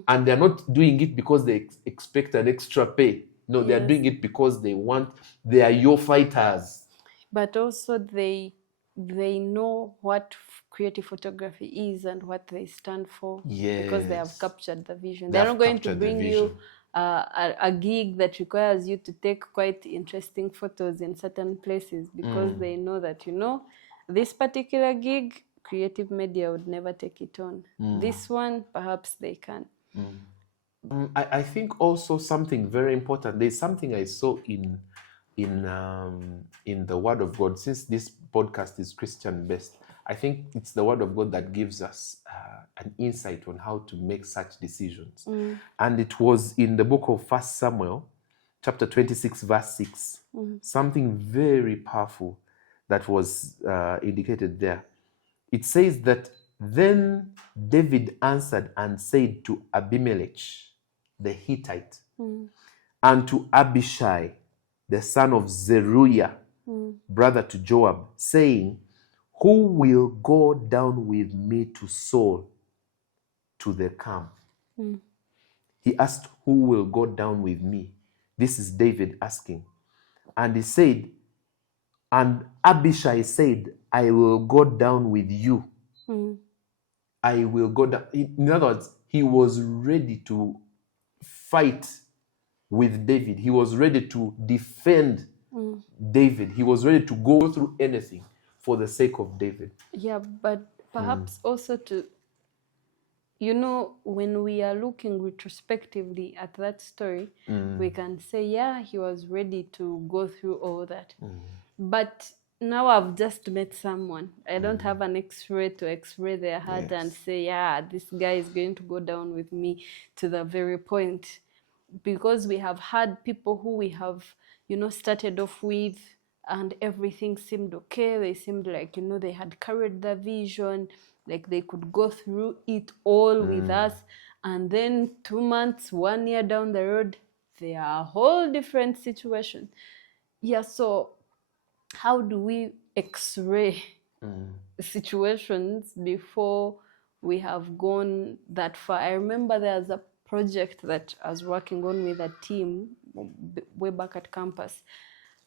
And they're not doing it because they expect an extra pay. No, they're doing it because they are your fighters. But also they know what creative photography is and what they stand for, because they have captured the vision. They're not going to bring you a gig that requires you to take quite interesting photos in certain places because they know that, this particular gig, creative media would never take it on. This one, perhaps they can. I think also something very important, there's something I saw in the Word of God. Since this podcast is Christian based, I think it's the Word of God that gives us an insight on how to make such decisions. And it was in the book of 1 Samuel, chapter 26, verse 6, something very powerful that was indicated there. It says that, then David answered and said to Abimelech, the Hittite, and to Abishai, the son of Zeruiah, brother to Joab, saying, who will go down with me to Saul to the camp? He asked, who will go down with me? This is David asking. And he said, and Abishai said, I will go down with you. I will go down. In other words, he was ready to fight with David. He was ready to defend David. He was ready to go through anything for the sake of David. Yeah, but perhaps also to, when we are looking retrospectively at that story, we can say, yeah, he was ready to go through all that. But now I've just met someone. I don't have an X-ray to X-ray their heart and say, yeah, this guy is going to go down with me to the very point. Because we have had people who we have, started off with, and everything seemed okay. They seemed like, they had carried the vision, like they could go through it all with us. And then 2 months, 1 year down the road, they are a whole different situation. Yeah, so how do we X-ray situations before we have gone that far? I remember there's a project that I was working on with a team way back at campus.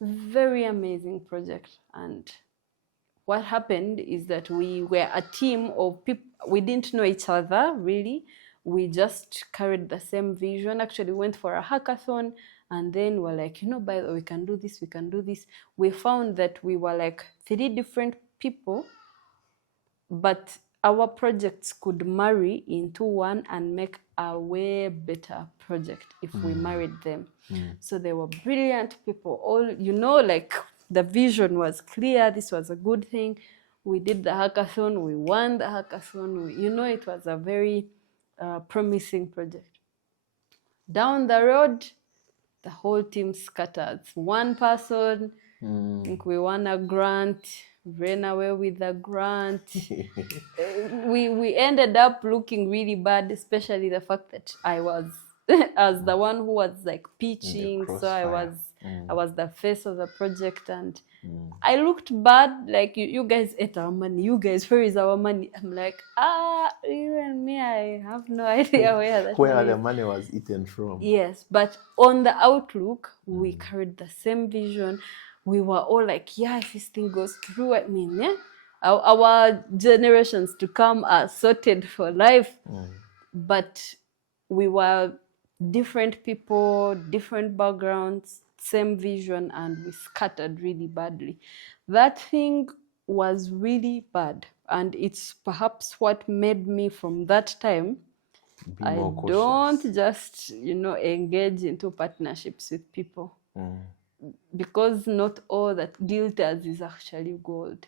Very amazing project. And what happened is that we were a team of people. We didn't know each other, really. We just carried the same vision. Actually, we went for a hackathon. And then we're like, by the way, we can do this, we can do this. We found that we were like 3 different people, but our projects could marry into one and make a way better project if we married them. So they were brilliant people. All, you know, like the vision was clear. This was a good thing. We did the hackathon. We won the hackathon. You know, it was a very promising project. Down the road, the whole team scattered. One person, I think we won a grant, ran away with the grant. We ended up looking really bad, especially the fact that I was as the one who was like pitching, so I was the face of the project, and I looked bad. Like, you guys ate our money. You guys, where is our money? I'm like, you and me, I have no idea where the money was eaten from. Yes, but on the outlook, we carried the same vision. We were all like, yeah, if this thing goes through, I mean, yeah, our generations to come are sorted for life. But we were different people, different backgrounds, same vision, and we scattered really badly. That thing was really bad, and it's perhaps what made me from that time, I don't just, engage into partnerships with people, because not all that glitters is actually gold.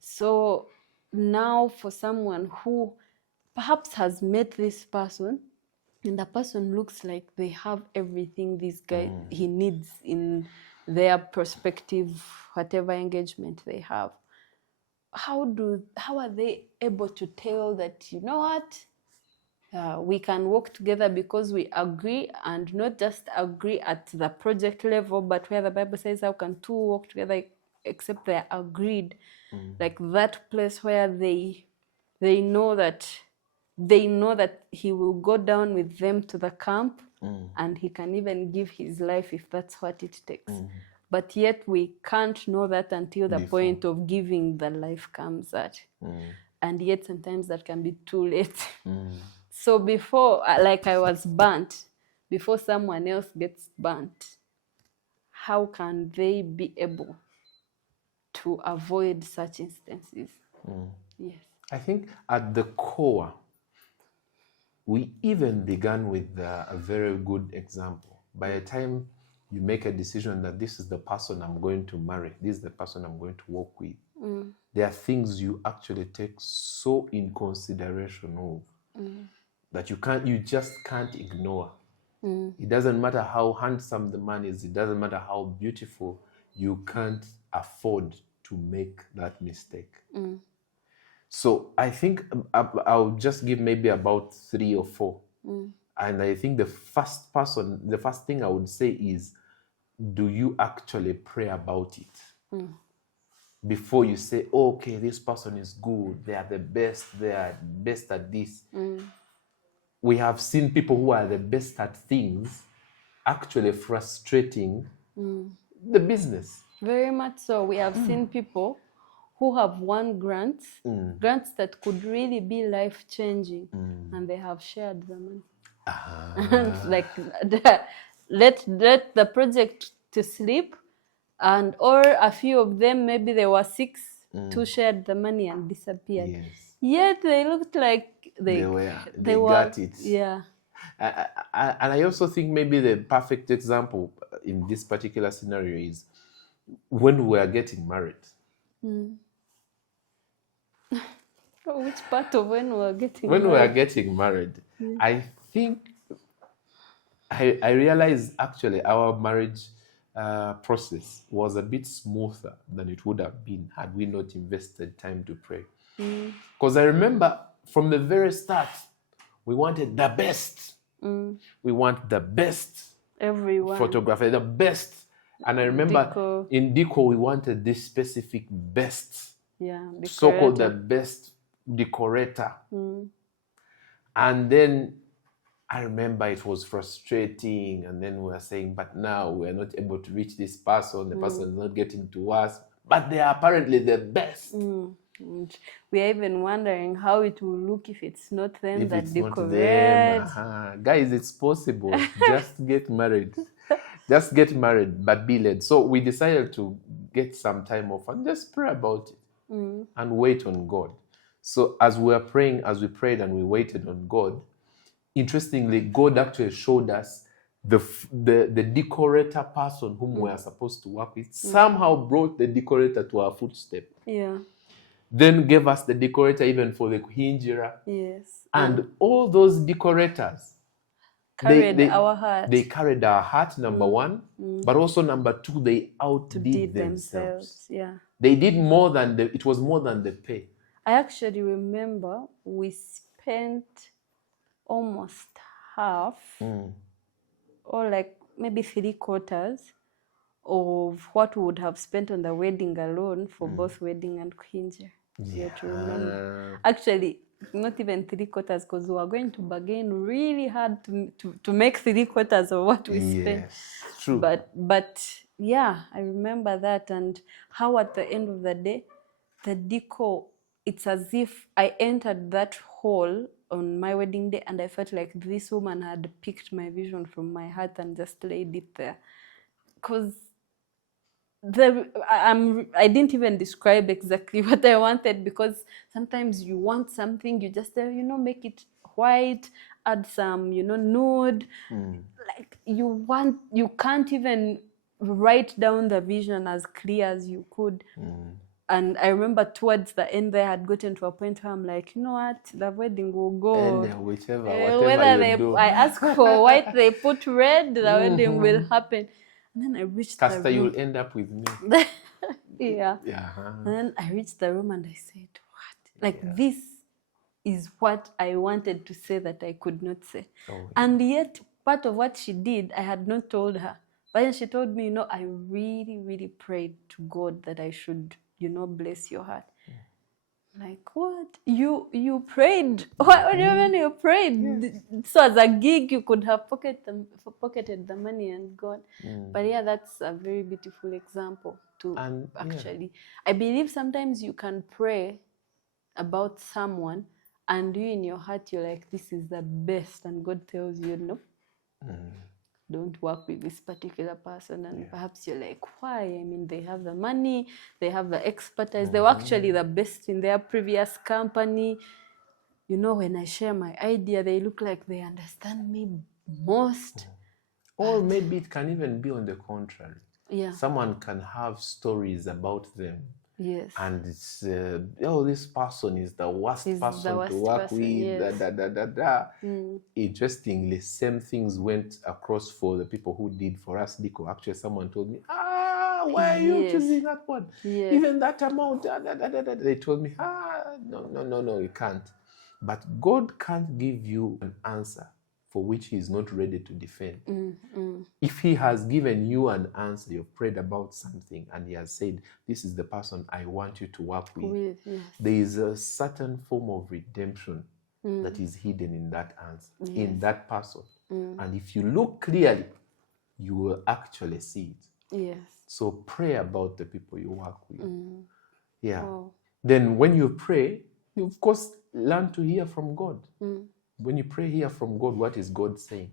So now, for someone who perhaps has met this person, and the person looks like they have everything this guy he needs in their perspective, whatever engagement they have, how are they able to tell that, you know what, we can work together because we agree, and not just agree at the project level, but where the Bible says, how can two work together except they are agreed? Like that place where they know that he will go down with them to the camp, and he can even give his life if that's what it takes. But yet we can't know that until the point of giving the life comes at. And yet sometimes that can be too late. So before, like I was burnt, before someone else gets burnt, how can they be able to avoid such instances? Yes. I think at the core, we even began with a very good example. By the time you make a decision that this is the person I'm going to marry, this is the person I'm going to work with, there are things you actually take so in consideration of that you just can't ignore. It doesn't matter how handsome the man is, it doesn't matter how beautiful, you can't afford to make that mistake. So I think I'll just give maybe about 3 or 4. And I think the first thing I would say is, do you actually pray about it? Before you say, okay, this person is good, they are the best at this. We have seen people who are the best at things actually frustrating the business. Very much so. We have seen people who have won grants that could really be life-changing, and they have shared them. And like, let the project to sleep, and or a few of them, maybe there were 6, 2 shared the money and disappeared. Yes. Yet they looked like they got it. Yeah. And I also think maybe the perfect example in this particular scenario is when we are getting married. Which part of when we are getting married? When we are getting married, I think I realized actually our marriage process was a bit smoother than it would have been had we not invested time to pray. Because I remember from the very start, we wanted the best. We want the best photographer, the best. And I remember in Deco, we wanted this specific best, so-called the best decorator. And then I remember it was frustrating, and then we were saying, but now we are not able to reach this person, the person is not getting to us, but they are apparently the best. We are even wondering how it will look if it's not them that decorate. Guys, it's possible. Just get married. Just get married, but be led. So we decided to get some time off and just pray about it and wait on God. So as we were praying, as we prayed and we waited on God, interestingly, God actually showed us the decorator person whom we are supposed to work with, somehow brought the decorator to our footstep. Yeah. Then gave us the decorator even for the Kuhinjira. Yes. And all those decorators Carried our heart. They carried our heart, number one, but also number two, they outdid themselves. Yeah. They did more than it was more than the pay. I actually remember we spent almost half or like maybe 3/4 of what we would have spent on the wedding alone for both wedding and Kuhinja. Yeah, to remember. Actually, not even 3/4, because we were going to bargain really hard to make 3/4 of what we spent. Yes, true. But yeah, I remember that, and how at the end of the day, the decor, it's as if I entered that hall on my wedding day and I felt like this woman had picked my vision from my heart and just laid it there. Because I didn't even describe exactly what I wanted, because sometimes you want something, you just make it white, add some nude, like you can't even write down the vision as clear as you could. And I remember towards the end there, I had gotten to a point where I'm like, you know what, the wedding will go. And whatever whether you do. I ask for white, they put red, the wedding will happen. And then I reached the room. You'll end up with me. Yeah. And then I reached the room and I said, what? Like, this is what I wanted to say that I could not say. And yet, part of what she did, I had not told her. But then she told me, I really, really prayed to God that I should, bless your heart. Like, what? You prayed? What do you mean you prayed? Yeah. So as a gig, you could have pocketed the money and gone. But yeah, that's a very beautiful example too. And actually, I believe sometimes you can pray about someone and you in your heart, you're like, this is the best. And God tells you, no. Don't work with this particular person, and perhaps you're like, why? I mean, they have the money, they have the expertise, they were actually the best in their previous company. When I share my idea, they look like they understand me most. Or maybe it can even be on the contrary. Yeah. Someone can have stories about them. Yes. And it's, this person is the worst person to work with. Yes. Interestingly, same things went across for the people who did for us Deco. Actually, someone told me, why are you choosing that one? Yes. Even that amount, they told me, no, you can't. But God can't give you an answer for which he is not ready to defend. If he has given you an answer, you've prayed about something, and he has said, this is the person I want you to work with, yes. There is a certain form of redemption that is hidden in that answer, in that person. And if you look clearly, you will actually see it. Yes. So pray about the people you work with. Yeah. Wow. Then when you pray, you of course learn to hear from God. When you pray, hear from God, what is God saying?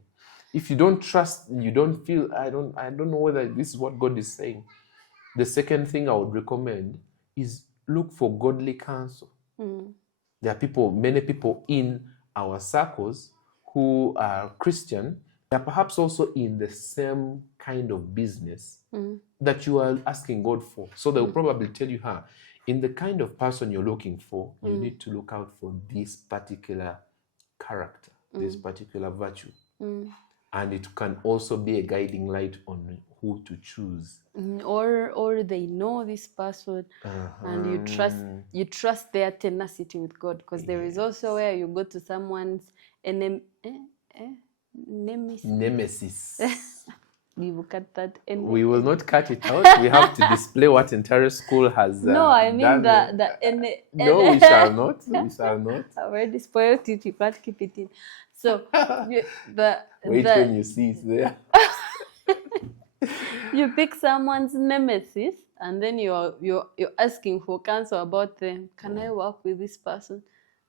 If you don't trust, you don't feel, I don't know whether this is what God is saying. The second thing I would recommend is look for godly counsel. There are many people in our circles who are Christian. They are perhaps also in the same kind of business that you are asking God for. So they'll probably tell you, in the kind of person you're looking for, you need to look out for this particular character, this particular virtue. And it can also be a guiding light on who to choose. Or they know this person, and you trust their tenacity with God, because there is also where you go to someone's nemesis. We will cut that. We will not cut it out. We have to display what entire school has no, I mean done. No, we shall not. We shall not. I already spoiled it. You can't keep it in. So wait when you see it there. You pick someone's nemesis, and then you're asking for counsel about them. Can I work with this person?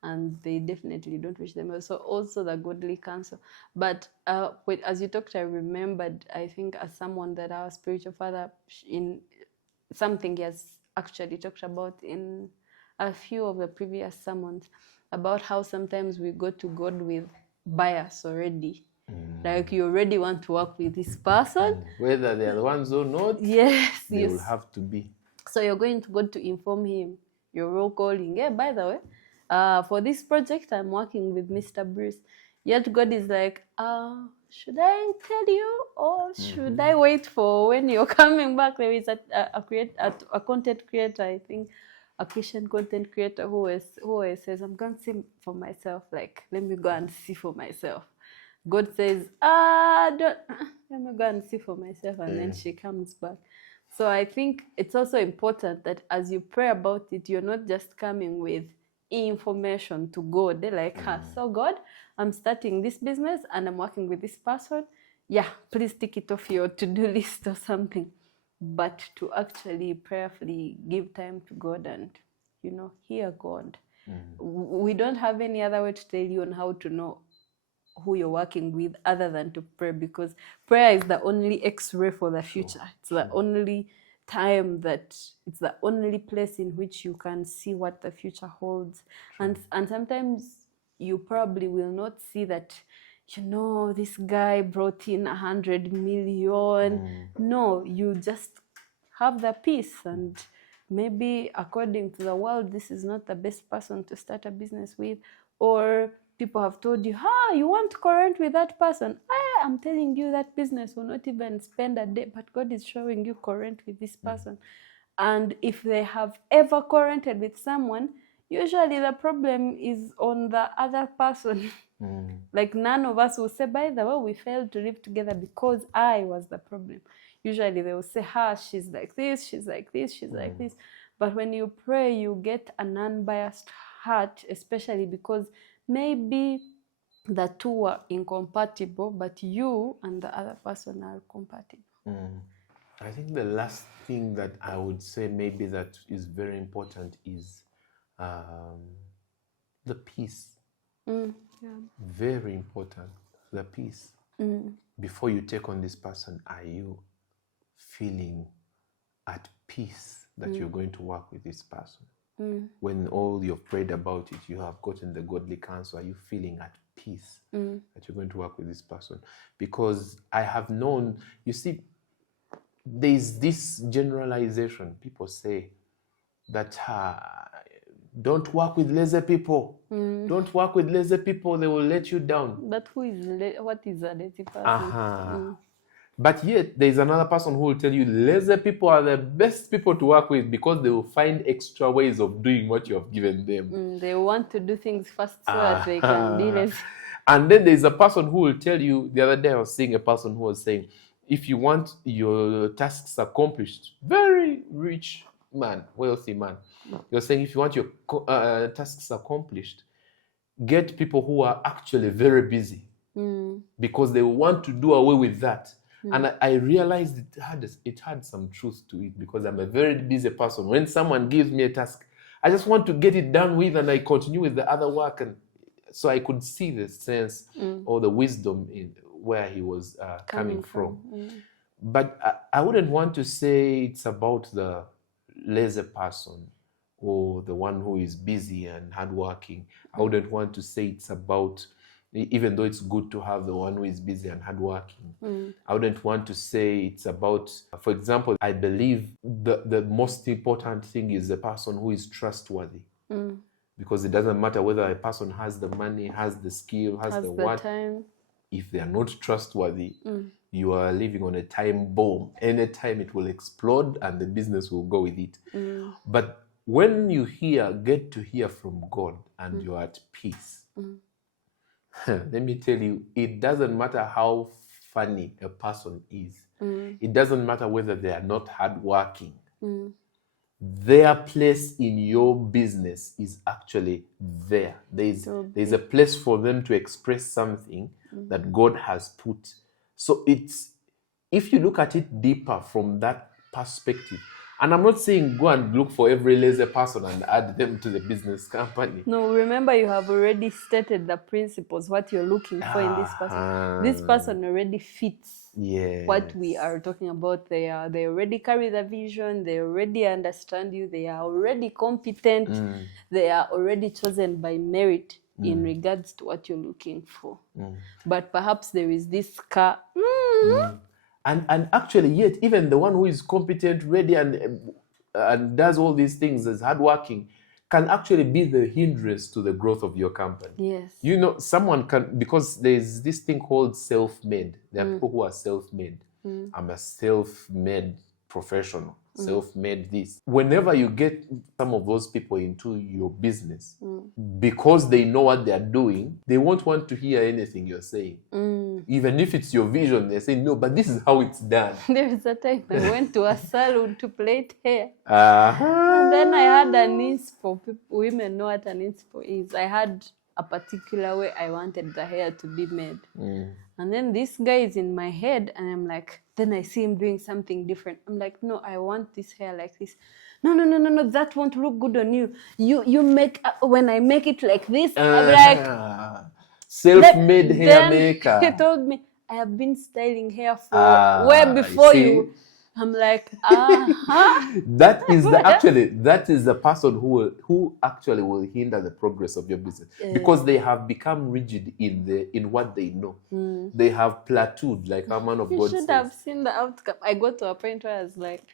And they definitely don't reach them. So also the godly counsel. But as you talked, I remembered, I think, as someone that our spiritual father, in something he has actually talked about in a few of the previous sermons about how sometimes we go to God with bias already. Like you already want to work with this person. Whether they are the ones or not, Yes, they yes. will have to be. So you're going to God to inform him. You're roll calling. Yeah, by the way, for this project, I'm working with Mr. Bruce. Yet God is like, should I tell you or should I wait for when you're coming back? There is a content creator, I think, a Christian content creator who always says, I'm going to see for myself. Like, let me go and see for myself. God says, let me go and see for myself. And then she comes back. So I think it's also important that as you pray about it, you're not just coming with information to God. They're like, so God, I'm starting this business and I'm working with this person. Yeah, please take it off your to-do list or something. But to actually prayerfully give time to God and, hear God. We don't have any other way to tell you on how to know who you're working with other than to pray, because prayer is the only x-ray for the future. It's the only time that it's the only place in which you can see what the future holds. And sometimes you probably will not see that, this guy brought in 100 million. No, you just have the peace, and maybe according to the world, this is not the best person to start a business with, or people have told you, you want current with that person. I'm telling you that business will not even spend a day, but God is showing you current with this person. And if they have ever currented with someone, usually the problem is on the other person. Like none of us will say, by the way, we failed to live together because I was the problem. Usually they will say, she's like this, she's like this, she's like this. But when you pray, you get an unbiased heart, especially because maybe the two are incompatible, but you and the other person are compatible. I think the last thing that I would say maybe that is very important is the peace. Very important, the peace. Before you take on this person, are you feeling at peace that you're going to work with this person? When all you've prayed about it, you have gotten the godly counsel, are you feeling at peace that you're going to work with this person? Because I have known, you see, there's this generalization. People say that don't work with lazy people. Don't work with lazy people, they will let you down. But what is a lazy person? But yet, there's another person who will tell you lazy people are the best people to work with because they will find extra ways of doing what you have given them. They want to do things fast so that they can be lazy. And then there's a person who will tell you, the other day I was seeing a person who was saying, if you want your tasks accomplished, very rich man, wealthy man, you're saying if you want your tasks accomplished, get people who are actually very busy because they want to do away with that. And I realized it had some truth to it, because I'm a very busy person. When someone gives me a task, I just want to get it done with, and I continue with the other work. And so I could see the sense or the wisdom in where he was coming from. But I wouldn't want to say it's about the lazy person or the one who is busy and hardworking. I wouldn't want to say it's about, even though it's good to have the one who is busy and hardworking, I wouldn't want to say it's about, for example, I believe the most important thing is the person who is trustworthy. Because it doesn't matter whether a person has the money, has the skill, has the what. Time. If they are not trustworthy, you are living on a time bomb. Anytime it will explode and the business will go with it. But when you get to hear from God and you're at peace, let me tell you, it doesn't matter how funny a person is. It doesn't matter whether they are not hardworking. Their place in your business is actually there. There's a place for them to express something that God has put. So if you look at it deeper from that perspective, And I'm not saying go and look for every lazy person and add them to the business company. No, remember you have already stated the principles, what you're looking for in this person. This person already fits what we are talking about. They already carry the vision, they already understand you, they are already competent, they are already chosen by merit in regards to what you're looking for. But perhaps there is this car. And actually, yet even the one who is competent, ready, and does all these things, is hardworking, can actually be the hindrance to the growth of your company. Yes. You know, someone can, because there's this thing called self-made. There are people who are self-made. I'm a self-made professional, self-made this. Whenever you get some of those people into your business, because they know what they are doing, they won't want to hear anything you're saying. Even if it's your vision, they say, no, but this is how it's done. There is a time I went to a salon to plait hair. And then I had an inspo. Women know what an inspo is. I had a particular way I wanted the hair to be made. And then this guy is in my head, and I'm like, then I see him doing something different. I'm like, no, I want this hair like this. No, that won't look good on you. You make, when I make it like this, I'm like, self-made hair maker. He told me, I have been styling hair for way before you. I'm like, That is the person who actually will hinder the progress of your business, because they have become rigid in what they know. They have plateaued, like a man of God says. You should have seen the outcome. I got to a point where I was like,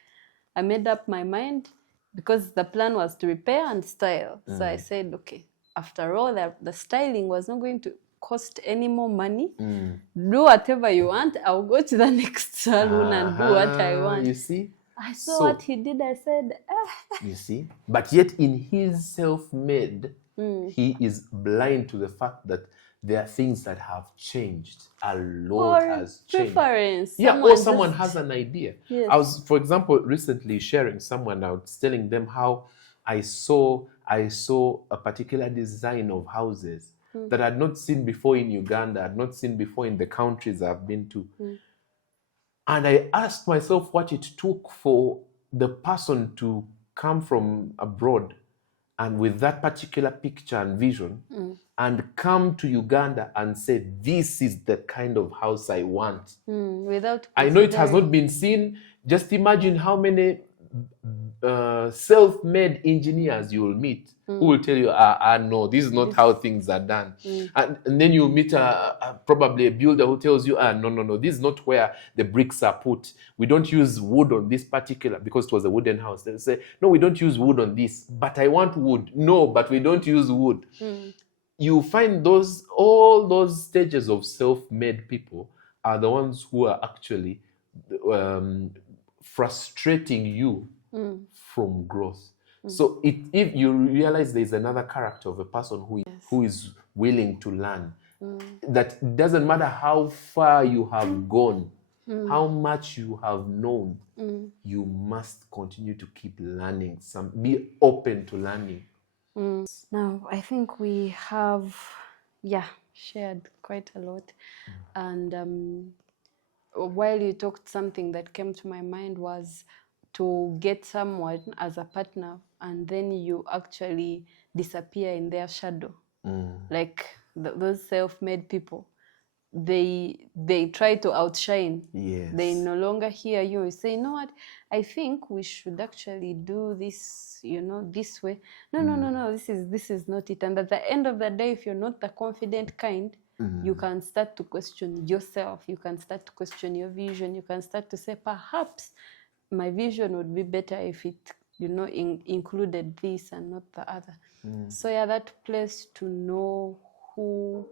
I made up my mind, because the plan was to repair and style. So I said, okay, after all, the styling was not going to cost any more money. Do whatever you want. I'll go to the next salon and do what I want. You see? I saw what he did. I said, You see? But yet in his self-made, he is blind to the fact that there are things that have changed. A lot has changed. Preference. Yeah, or someone has an idea. Yes. I was, for example, recently sharing someone, I was telling them how I saw a particular design of houses that I had not seen before in Uganda, I had not seen before in the countries I've been to. And I asked myself what it took for the person to come from abroad and with that particular picture and vision and come to Uganda and say, this is the kind of house I want. Without I know it has not been seen. Just imagine how many self-made engineers you will meet who will tell you, no, this is not how things are done. And then you meet probably a builder who tells you, no, this is not where the bricks are put. We don't use wood on this particular, because it was a wooden house. They'll say, no, we don't use wood on this, but I want wood. No, but we don't use wood. You find all those stages of self-made people are the ones who are actually frustrating you from growth. So if you realize there's another character of a person who is willing to learn, that doesn't matter how far you have gone, how much you have known, you must continue to keep learning. Be open to learning. Now, I think we have, shared quite a lot. And while you talked, something that came to my mind was to get someone as a partner and then you actually disappear in their shadow. Like those self-made people, they try to outshine. Yes. They no longer hear you. You say, you know what, I think we should actually do this, this way. No, this is not it. And at the end of the day, if you're not the confident kind, you can start to question yourself. You can start to question your vision. You can start to say, perhaps my vision would be better if it, included this and not the other. So that place to know who,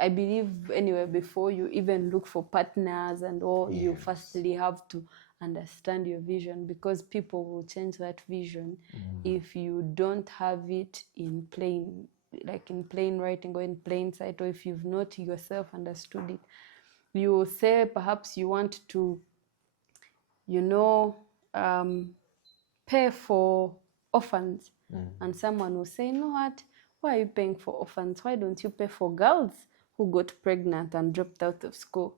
I believe anyway, before you even look for partners and all, you firstly have to understand your vision, because people will change that vision if you don't have it in plain writing or in plain sight, or if you've not yourself understood it. You will say perhaps you want to, pay for orphans, and someone will say, you know what, why are you paying for orphans? Why don't you pay for girls who got pregnant and dropped out of school?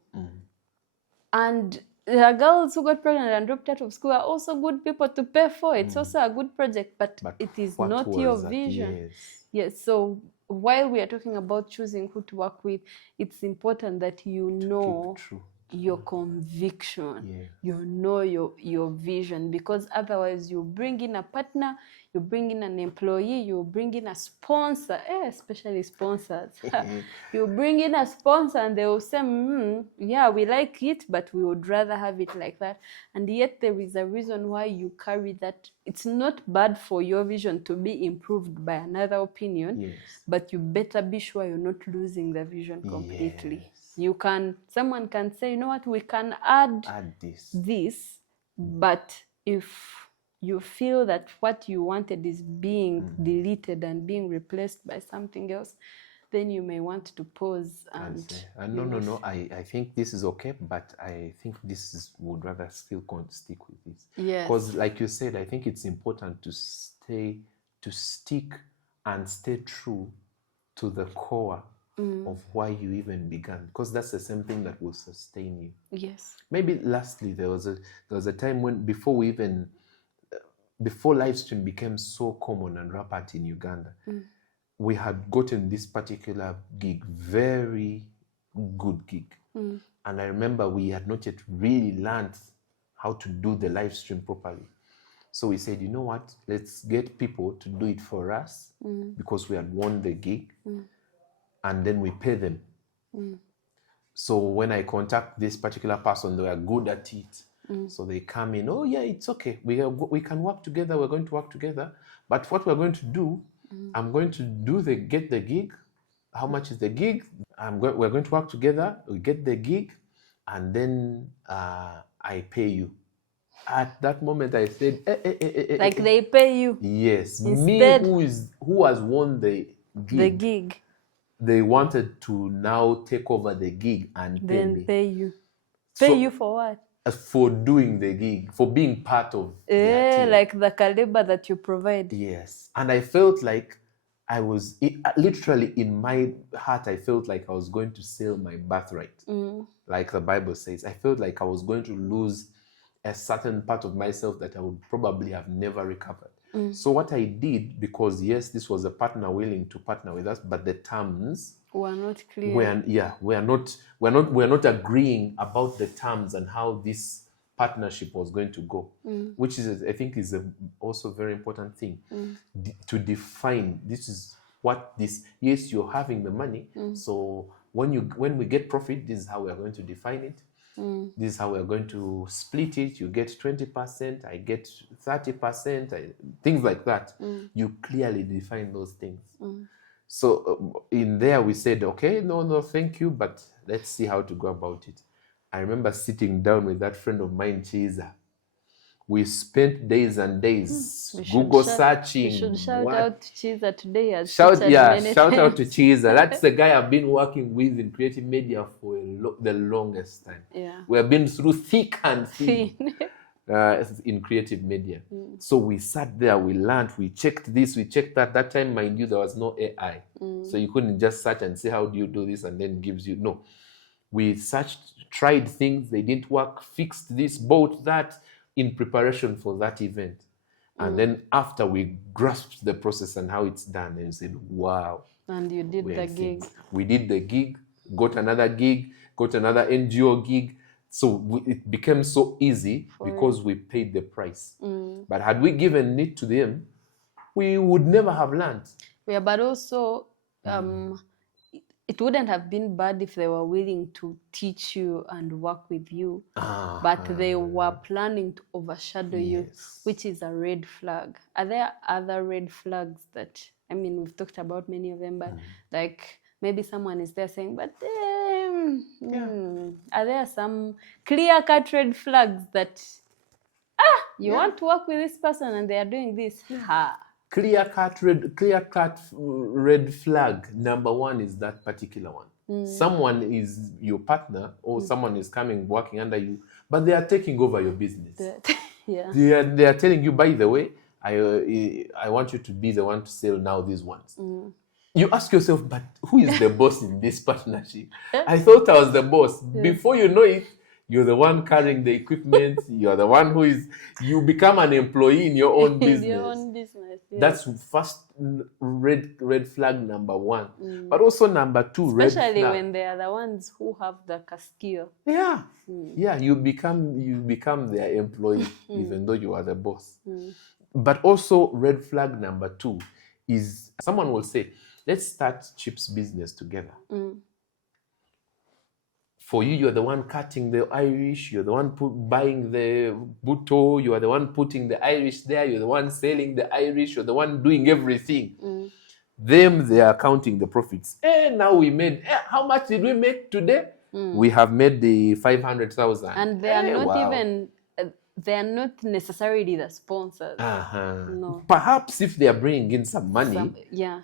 And the girls who got pregnant and dropped out of school are also good people to pay for. It's also a good project, but it is what not was your that? vision. Yes. Yes, so while we are talking about choosing who to work with, it's important that you know Keep true. your conviction, Yeah. you know your vision, because otherwise you bring in a partner, you bring in an employee, you bring in a sponsor, especially sponsors. You bring in a sponsor and they will say, yeah, we like it, but we would rather have it like that. And yet there is a reason why you carry that. It's not bad for your vision to be improved by another opinion, Yes. but you better be sure you're not losing the vision completely. Yes. Someone can say, you know what, we can add this, but if you feel that what you wanted is being deleted and being replaced by something else, then you may want to pause and no, I think this is okay, but I think would rather still stick with this. Yes. Because like you said, I think it's important to stick and stay true to the core of why you even began, because that's the same thing that will sustain you. Yes. Maybe lastly, there was a time when before live stream became so common and rampant in Uganda, we had gotten this particular gig, very good gig. And I remember we had not yet really learned how to do the live stream properly. So we said, you know what, let's get people to do it for us, because we had won the gig, and then we pay them. So when I contact this particular person, they are good at it. So they come in, oh yeah, it's okay. We can work together. We're going to work together. But what we're going to do, I'm going to get the gig. How much is the gig? We're going to work together. We get the gig, and then I pay you. At that moment, I said, like they pay you. Yes, instead, me who has won the gig. They wanted to now take over the gig and pay you. Pay you for what? For doing the gig, for being part of their team. Like the caliber that you provide. Yes. And I felt like I was, literally in my heart, I felt like I was going to sell my birthright. Like the Bible says. I felt like I was going to lose a certain part of myself that I would probably have never recovered. So what I did, because yes, this was a partner willing to partner with us, but the terms were not clear. We're not agreeing about the terms and how this partnership was going to go, which is, I think, is also a very important thing to define. This is what this. Yes, you're having the money, so when we get profit, this is how we are going to define it. This is how we're going to split it. You get 20%, I get 30%, things like that. You clearly define those things. So in there we said, okay, no, thank you, but let's see how to go about it. I remember sitting down with that friend of mine, Chiza. We spent days and days Google searching. We should shout out to Chiza today. Shout out to Chiza. That's the guy I've been working with in creative media for the longest time. Yeah. We have been through thick and thin in creative media. So we sat there, we learned, we checked this, we checked that. That time, mind you, there was no AI. So you couldn't just search and say, how do you do this? And then gives you, no. We searched, tried things, they didn't work, fixed this, bought that, in preparation for that event. And then after we grasped the process and how it's done, and said, wow. And you did the gig. We did the gig, got another gig, got another NGO gig. So it became so easy because we paid the price. But had we given it to them, we would never have learned. Yeah, but also, it wouldn't have been bad if they were willing to teach you and work with you, but they were planning to overshadow you, which is a red flag. Are there other red flags that, I mean, we've talked about many of them, but like maybe someone is there saying, but are there some clear-cut red flags that, you want to work with this person and they are doing this? Clear-cut red flag, number one is that particular one. Someone is your partner or someone is coming working under you, but they are taking over your business. They are telling you, by the way, I want you to be the one to sell now these ones. You ask yourself, but who is the boss in this partnership? I thought I was the boss. Before you know it, You're the one carrying the equipment. You're the one you become an employee in your own business. In your own business, yes. That's first red flag number one. But also number two, especially red flag. when they are the ones who have the skill. Yeah. Yeah, you become their employee, even though you are the boss. But also red flag number two is someone will say, let's start chips business together. For you, you're the one cutting the Irish, you're the one buying the buto, you are the one putting the Irish there, you're the one selling the Irish, you're the one doing everything. Them, they are counting the profits. Now we made, how much did we make today? We have made the 500,000. And they are not even, they are not necessarily the sponsors. No. Perhaps if they are bringing in some money,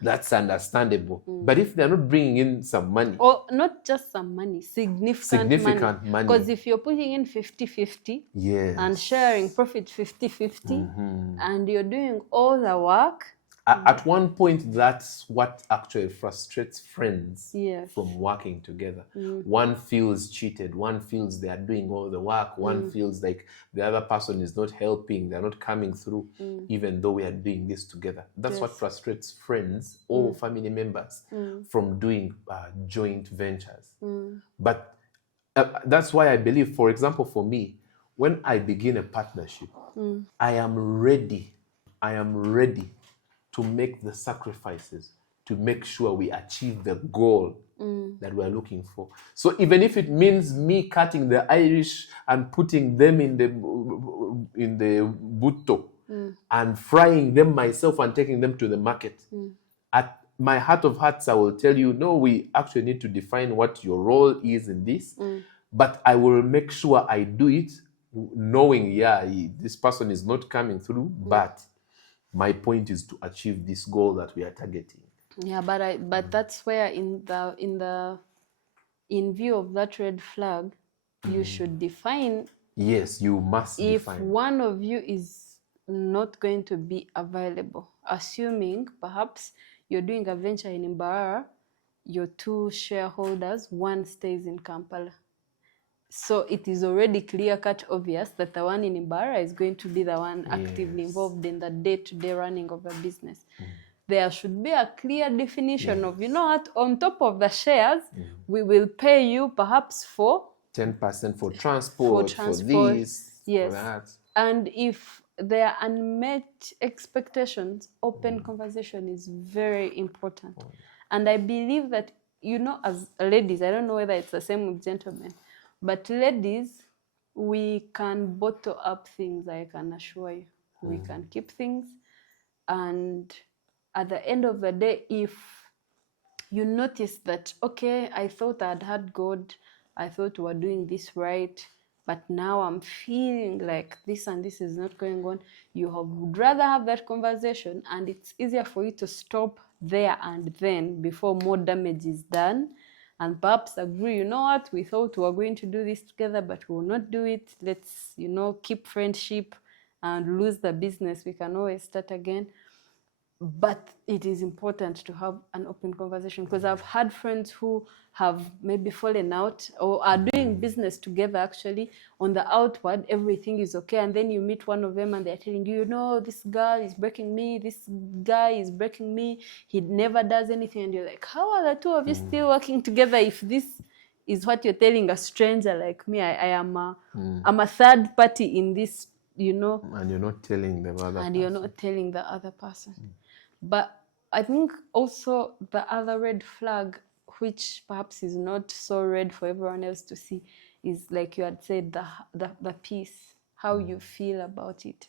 that's understandable. But if they're not bringing in some money, or not just some money, significant money. Because if you're putting in 50-50 and sharing profit 50-50 and you're doing all the work, at one point, that's what actually frustrates friends from working together. One feels cheated. One feels they are doing all the work. One feels like the other person is not helping. They're not coming through, even though we are doing this together. That's what frustrates friends or family members from doing joint ventures. But that's why I believe, for example, for me, when I begin a partnership, I am ready to make the sacrifices to make sure we achieve the goal that we are looking for. So even if it means me cutting the Irish and putting them in the butto and frying them myself and taking them to the market, at my heart of hearts, I will tell you, no, we actually need to define what your role is in this, but I will make sure I do it knowing, this person is not coming through, but my point is to achieve this goal that we are targeting. Yeah, but that's where in view of that red flag, you should define. Yes, you must define. If one of you is not going to be available, assuming perhaps you're doing a venture in Mbarara, your two shareholders, one stays in Kampala. So it is already clear-cut obvious that the one in Mbarara is going to be the one actively involved in the day-to-day running of the business. There should be a clear definition of, you know what, on top of the shares, we will pay you perhaps for 10% for transport, for this, for that. And if there are unmet expectations, open conversation is very important. And I believe that, you know, as ladies, I don't know whether it's the same with gentlemen, but ladies, we can bottle up things, I can assure you. We can keep things. And at the end of the day, if you notice that, okay, I thought I'd had God, I thought we were doing this right, but now I'm feeling like this and this is not going on, you would rather have that conversation, and it's easier for you to stop there and then before more damage is done. And perhaps agree, you know what, we thought we were going to do this together, but we will not do it. Let's, you know, keep friendship and lose the business. We can always start again. But it is important to have an open conversation, because I've had friends who have maybe fallen out or are doing business together actually. On the outward, everything is okay. And then you meet one of them and they're telling you, you know, this girl is breaking me, this guy is breaking me, he never does anything. And you're like, how are the two of you still working together if this is what you're telling a stranger like me? I'm a third party in this, you know. And you're not telling the other person. You're not telling the other person. But I think also the other red flag, which perhaps is not so red for everyone else to see, is like you had said, the peace, how you feel about it.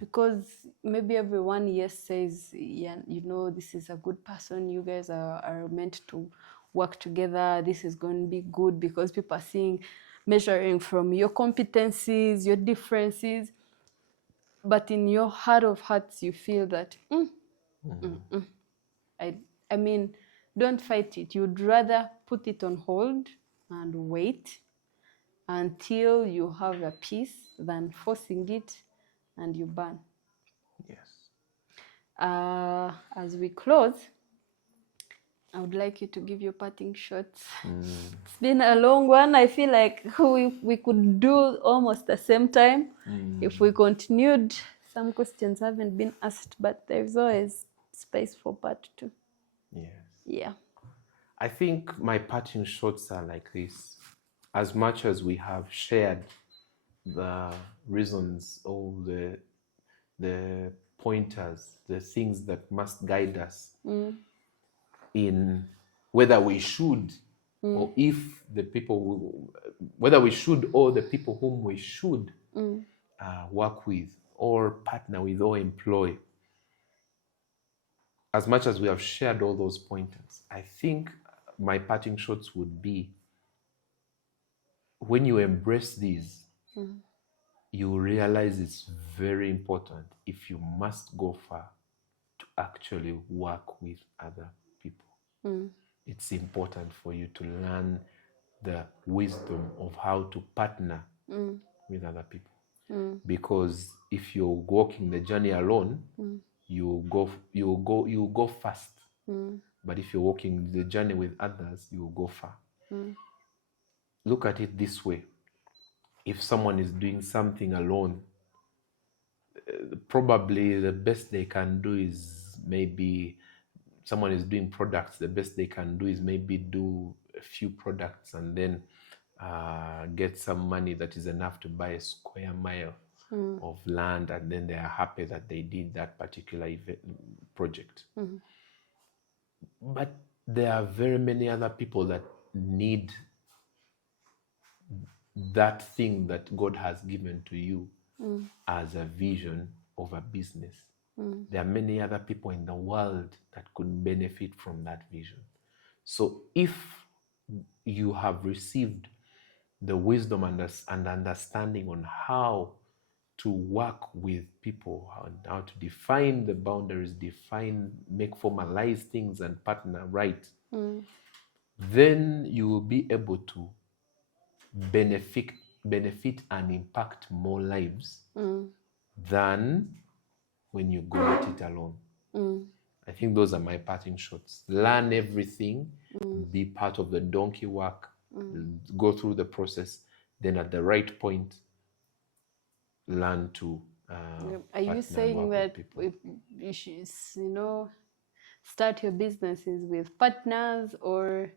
Because maybe everyone, says, yeah, you know, this is a good person, you guys are meant to work together, this is going to be good, because people are seeing, measuring from your competencies, your differences. But in your heart of hearts, you feel that, I mean, don't fight it. You'd rather put it on hold and wait until you have a peace than forcing it and you burn. Yes. As we close, I would like you to give your parting shots. It's been a long one. I feel like we could do almost the same time if we continued. Some questions haven't been asked, but there's always space for part 2. Yes. Yeah. I think my parting shots are like this. As much as we have shared the reasons, all the pointers, the things that must guide us in whether we should or if the people, whether we should or the people whom we should work with or partner with or employ. As much as we have shared all those pointers, I think my parting shots would be, when you embrace these, you realize it's very important, if you must go far, to actually work with other people. It's important for you to learn the wisdom of how to partner with other people. Because if you're walking the journey alone, you go fast. But if you're walking the journey with others, you will go far. Look at it this way. If someone is doing something alone, probably the best they can do is, maybe someone is doing products, the best they can do is maybe do a few products and then get some money that is enough to buy a square mile of land, and then they are happy that they did that particular project. But there are very many other people that need that thing that God has given to you as a vision of a business. There are many other people in the world that could benefit from that vision. So if you have received the wisdom and understanding on how to work with people, how to define the boundaries, make formalize things and partner right, then you will be able to benefit and impact more lives than when you go at it alone. I think those are my parting shots. Learn everything, be part of the donkey work, go through the process, then at the right point, learn to Are you saying that if you should, start your businesses with partners or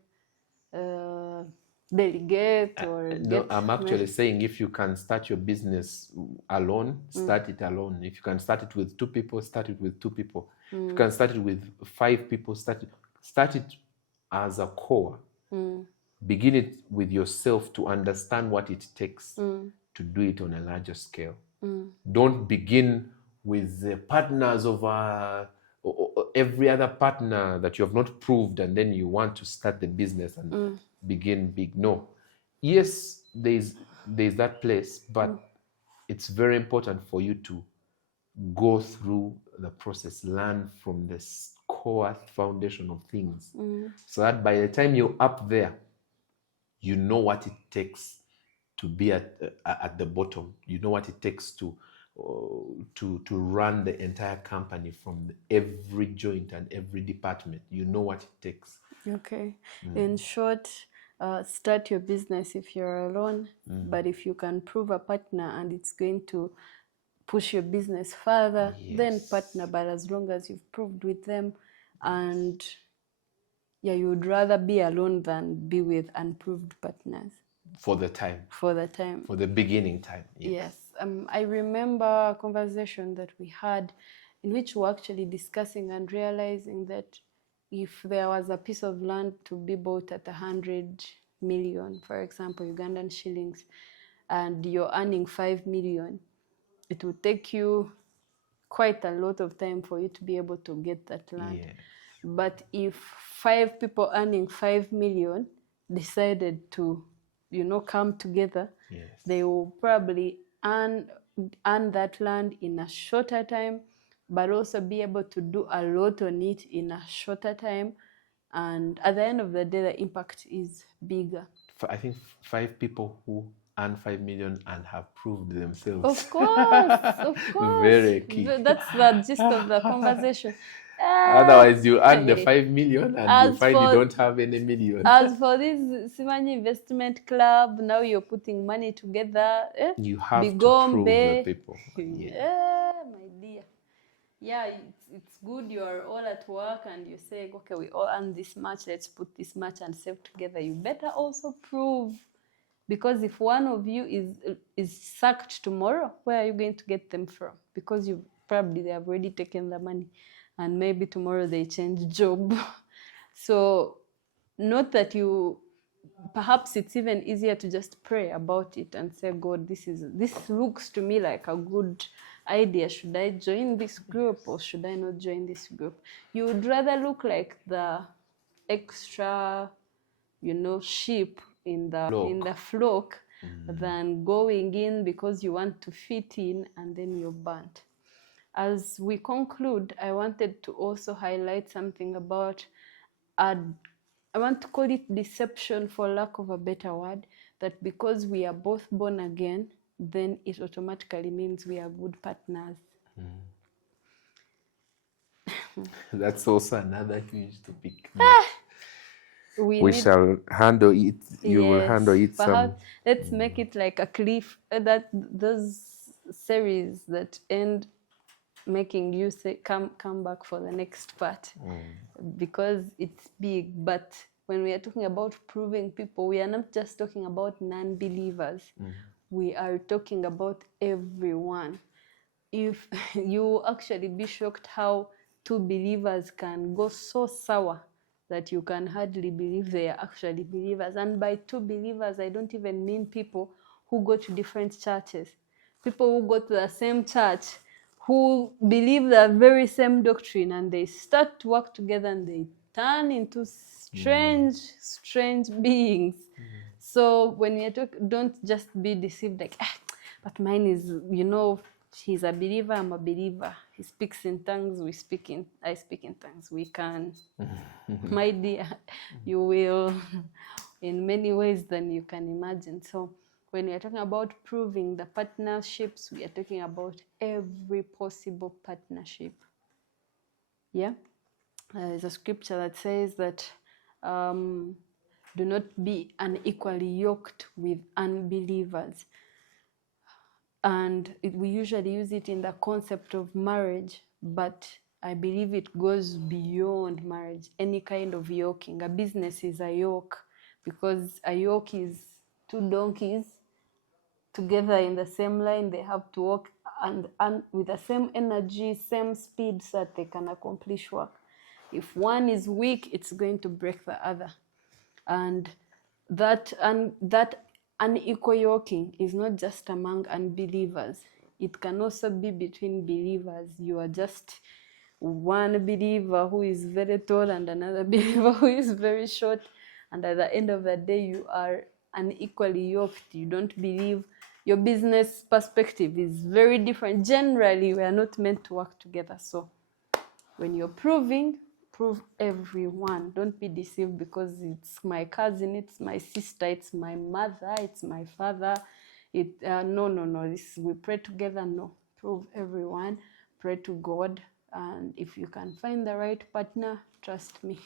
delegate or no, I'm actually saying, if you can start your business alone, start it alone. If you can start it with 2 people, start it with 2 people. If you can start it with 5 people, start it as a core. Begin it with yourself to understand what it takes to do it on a larger scale. Don't begin with the partners of every other partner that you have not proved, and then you want to start the business and begin big. No. Yes, there's that place, but it's very important for you to go through the process, learn from the core foundation of things, so that by the time you're up there, you know what it takes to be at the bottom. You know what it takes to run the entire company from every joint and every department. You know what it takes. Okay. In short, start your business if you're alone, but if you can prove a partner and it's going to push your business further, then partner. But as long as you've proved with them, and you would rather be alone than be with unproved partners. For the beginning time. Yes. I remember a conversation that we had in which we were actually discussing and realizing that if there was a piece of land to be bought at 100 million, for example, Ugandan shillings, and you're earning 5 million, it would take you quite a lot of time for you to be able to get that land. Yes. But if 5 people earning 5 million decided to, come together, they will probably earn that land in a shorter time, but also be able to do a lot on it in a shorter time. And at the end of the day, the impact is bigger. I think 5 people who earn 5 million and have proved themselves. Of course. Very key. That's the gist of the conversation. Otherwise, you earn the 5 million and you As find you for- don't have any million. As for this Simanye Investment Club, now you're putting money together. You have to Bigombe. prove the people. My dear. Yeah, it's good you are all at work and you say, okay, we all earn this much, let's put this much and save together. You better also prove, because if one of you is sacked tomorrow, where are you going to get them from? Because they have already taken the money, and maybe tomorrow they change job. So not that perhaps it's even easier to just pray about it and say, God, this looks to me like a good idea. Should I join this group or should I not join this group? You would rather look like the extra, sheep in the flock than going in because you want to fit in and then you're burnt. As we conclude, I wanted to also highlight something about I want to call it deception for lack of a better word, that because we are both born again, then it automatically means we are good partners. That's also another huge topic. We shall handle it. You will handle it. Let's make it like a cliff, that those series that end making you say come back for the next part, because it's big. But when we are talking about proving people, we are not just talking about non-believers. We are talking about everyone. If you actually be shocked how two believers can go so sour that you can hardly believe they are actually believers. And by two believers, I don't even mean people who go to different churches. People who go to the same church, who believe the very same doctrine, and they start to work together and they turn into strange beings. So when you talk, don't just be deceived like, but mine is, he's a believer, I'm a believer. He speaks in tongues, I speak in tongues. We can, my dear, you will in many ways than you can imagine. So when we are talking about proving the partnerships, we are talking about every possible partnership. Yeah? There's a scripture that says that do not be unequally yoked with unbelievers. And we usually use it in the concept of marriage, but I believe it goes beyond marriage. Any kind of yoking. A business is a yoke, because a yoke is two donkeys together in the same line. They have to walk and with the same energy, same speed, so that they can accomplish work. If one is weak, it's going to break the other. And that unequal yoking is not just among unbelievers. It can also be between believers. You are just one believer who is very tall and another believer who is very short, and at the end of the day you are unequally yoked. You don't believe. Your business perspective is very different. Generally, we are not meant to work together. So when you're proving, prove everyone. Don't be deceived because it's my cousin, it's my sister, it's my mother, it's my father. No. We pray together. No, prove everyone. Pray to God, and if you can find the right partner, trust me,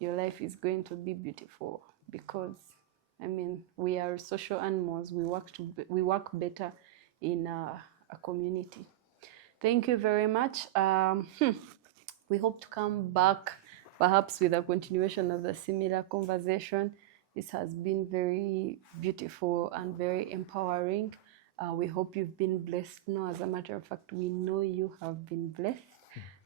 your life is going to be beautiful. Because we are social animals. We work better in a community. Thank you very much. We hope to come back perhaps with a continuation of the similar conversation. This has been very beautiful and very empowering. We hope you've been blessed. No, as a matter of fact, we know you have been blessed.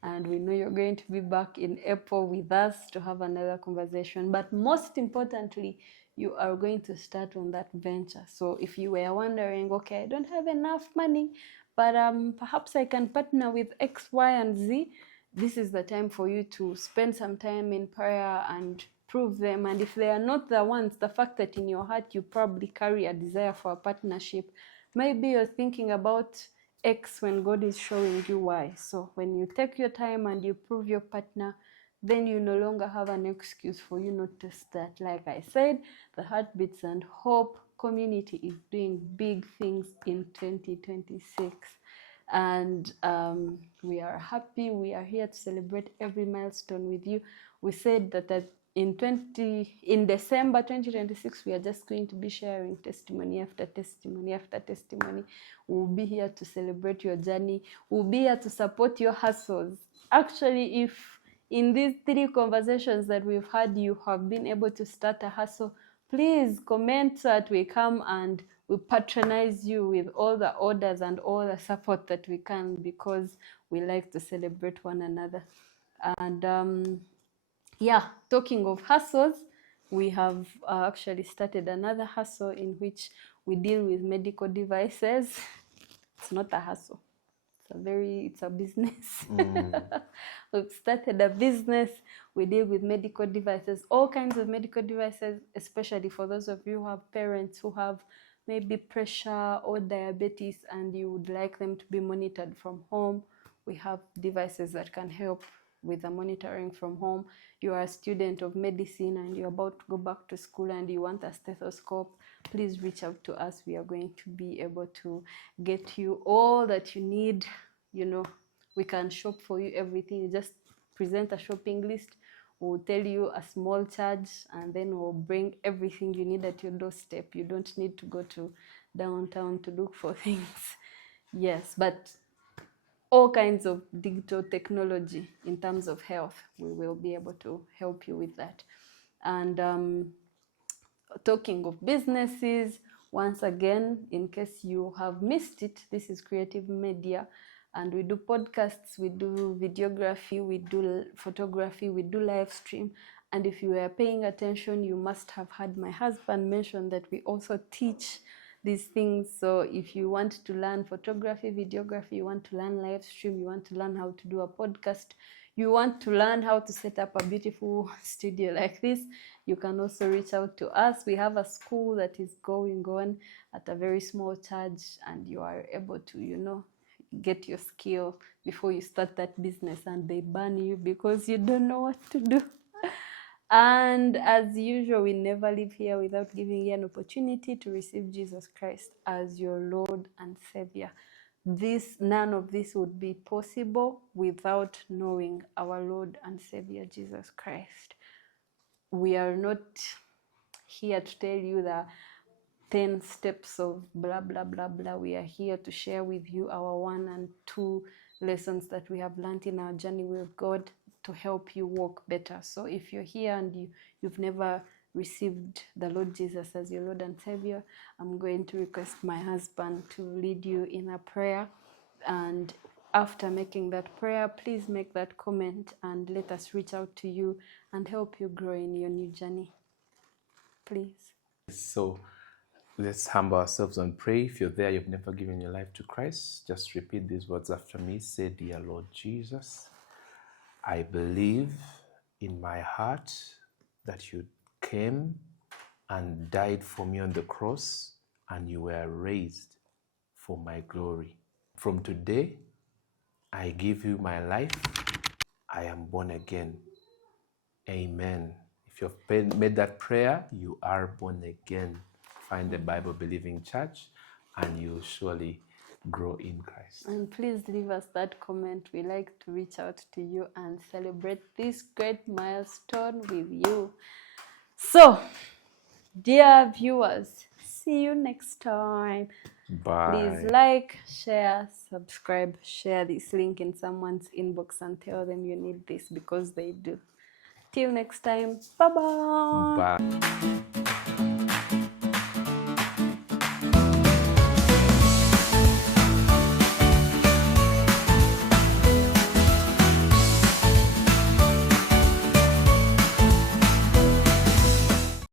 And we know you're going to be back in April with us to have another conversation. But most importantly, you are going to start on that venture. So if you were wondering, okay, I don't have enough money, but perhaps I can partner with X, Y, and Z, this is the time for you to spend some time in prayer and prove them. And if they are not the ones, the fact that in your heart you probably carry a desire for a partnership, maybe you're thinking about X when God is showing you Y. So when you take your time and you prove your partner, then you no longer have an excuse for you not to start. Like I said, the Heartbeats and Hope community is doing big things in 2026. And we are happy. We are here to celebrate every milestone with you. We said that in December 2026, we are just going to be sharing testimony after testimony after testimony. We'll be here to celebrate your journey. We'll be here to support your hustles. Actually, if in these 3 conversations that we've had, you have been able to start a hustle, please comment so that we come and we patronize you with all the orders and all the support that we can, because we like to celebrate one another. And yeah, talking of hustles, we have actually started another hustle in which we deal with medical devices. It's not a hustle. It's a business. We've started a business. We deal with medical devices, all kinds of medical devices, especially for those of you who have parents who have maybe pressure or diabetes and you would like them to be monitored from home. We have devices that can help with the monitoring from home. You are a student of medicine and you're about to go back to school and you want a stethoscope, please reach out to us. We are going to be able to get you all that you need. You know, we can shop for you everything. You just present a shopping list. We'll tell you a small charge and then we'll bring everything you need at your doorstep. You don't need to go to downtown to look for things. Yes, but all kinds of digital technology in terms of health, we will be able to help you with that. And talking of businesses, once again, in case you have missed it, this is Creative Media, and we do podcasts, we do videography, we do photography, we do live stream. And if you were paying attention, you must have heard my husband mention that we also teach these things. So if you want to learn photography, videography, you want to learn live stream, you want to learn how to do a podcast, you want to learn how to set up a beautiful studio like this, you can also reach out to us. We have a school that is going on at a very small charge, and you are able to, you know, get your skill before you start that business and they ban you because you don't know what to do. And as usual, we never leave here without giving you an opportunity to receive Jesus Christ as your Lord and Savior. None of this would be possible without knowing our Lord and Savior Jesus Christ. We are not here to tell you the 10 steps of blah, blah, blah, blah. We are here to share with you our 1 and 2 lessons that we have learned in our journey with God to help you walk better. So if you're here and you've never received the Lord Jesus as your Lord and Savior, I'm going to request my husband to lead you in a prayer. And after making that prayer, please make that comment and let us reach out to you and help you grow in your new journey. Please. So let's humble ourselves and pray. If you're there, you've never given your life to Christ, just repeat these words after me. Say, "Dear Lord Jesus, I believe in my heart that you came and died for me on the cross and you were raised for my glory. From today, I give you my life. I am born again. Amen." If you've made that prayer, you are born again. Find a Bible-believing church and you'll surely grow in Christ. And please leave us that comment. We like to reach out to you and celebrate this great milestone with you. So, dear viewers, see you next time. Bye. Please like, share, subscribe, share this link in someone's inbox and tell them you need this because they do. Till next time, bye-bye. Bye.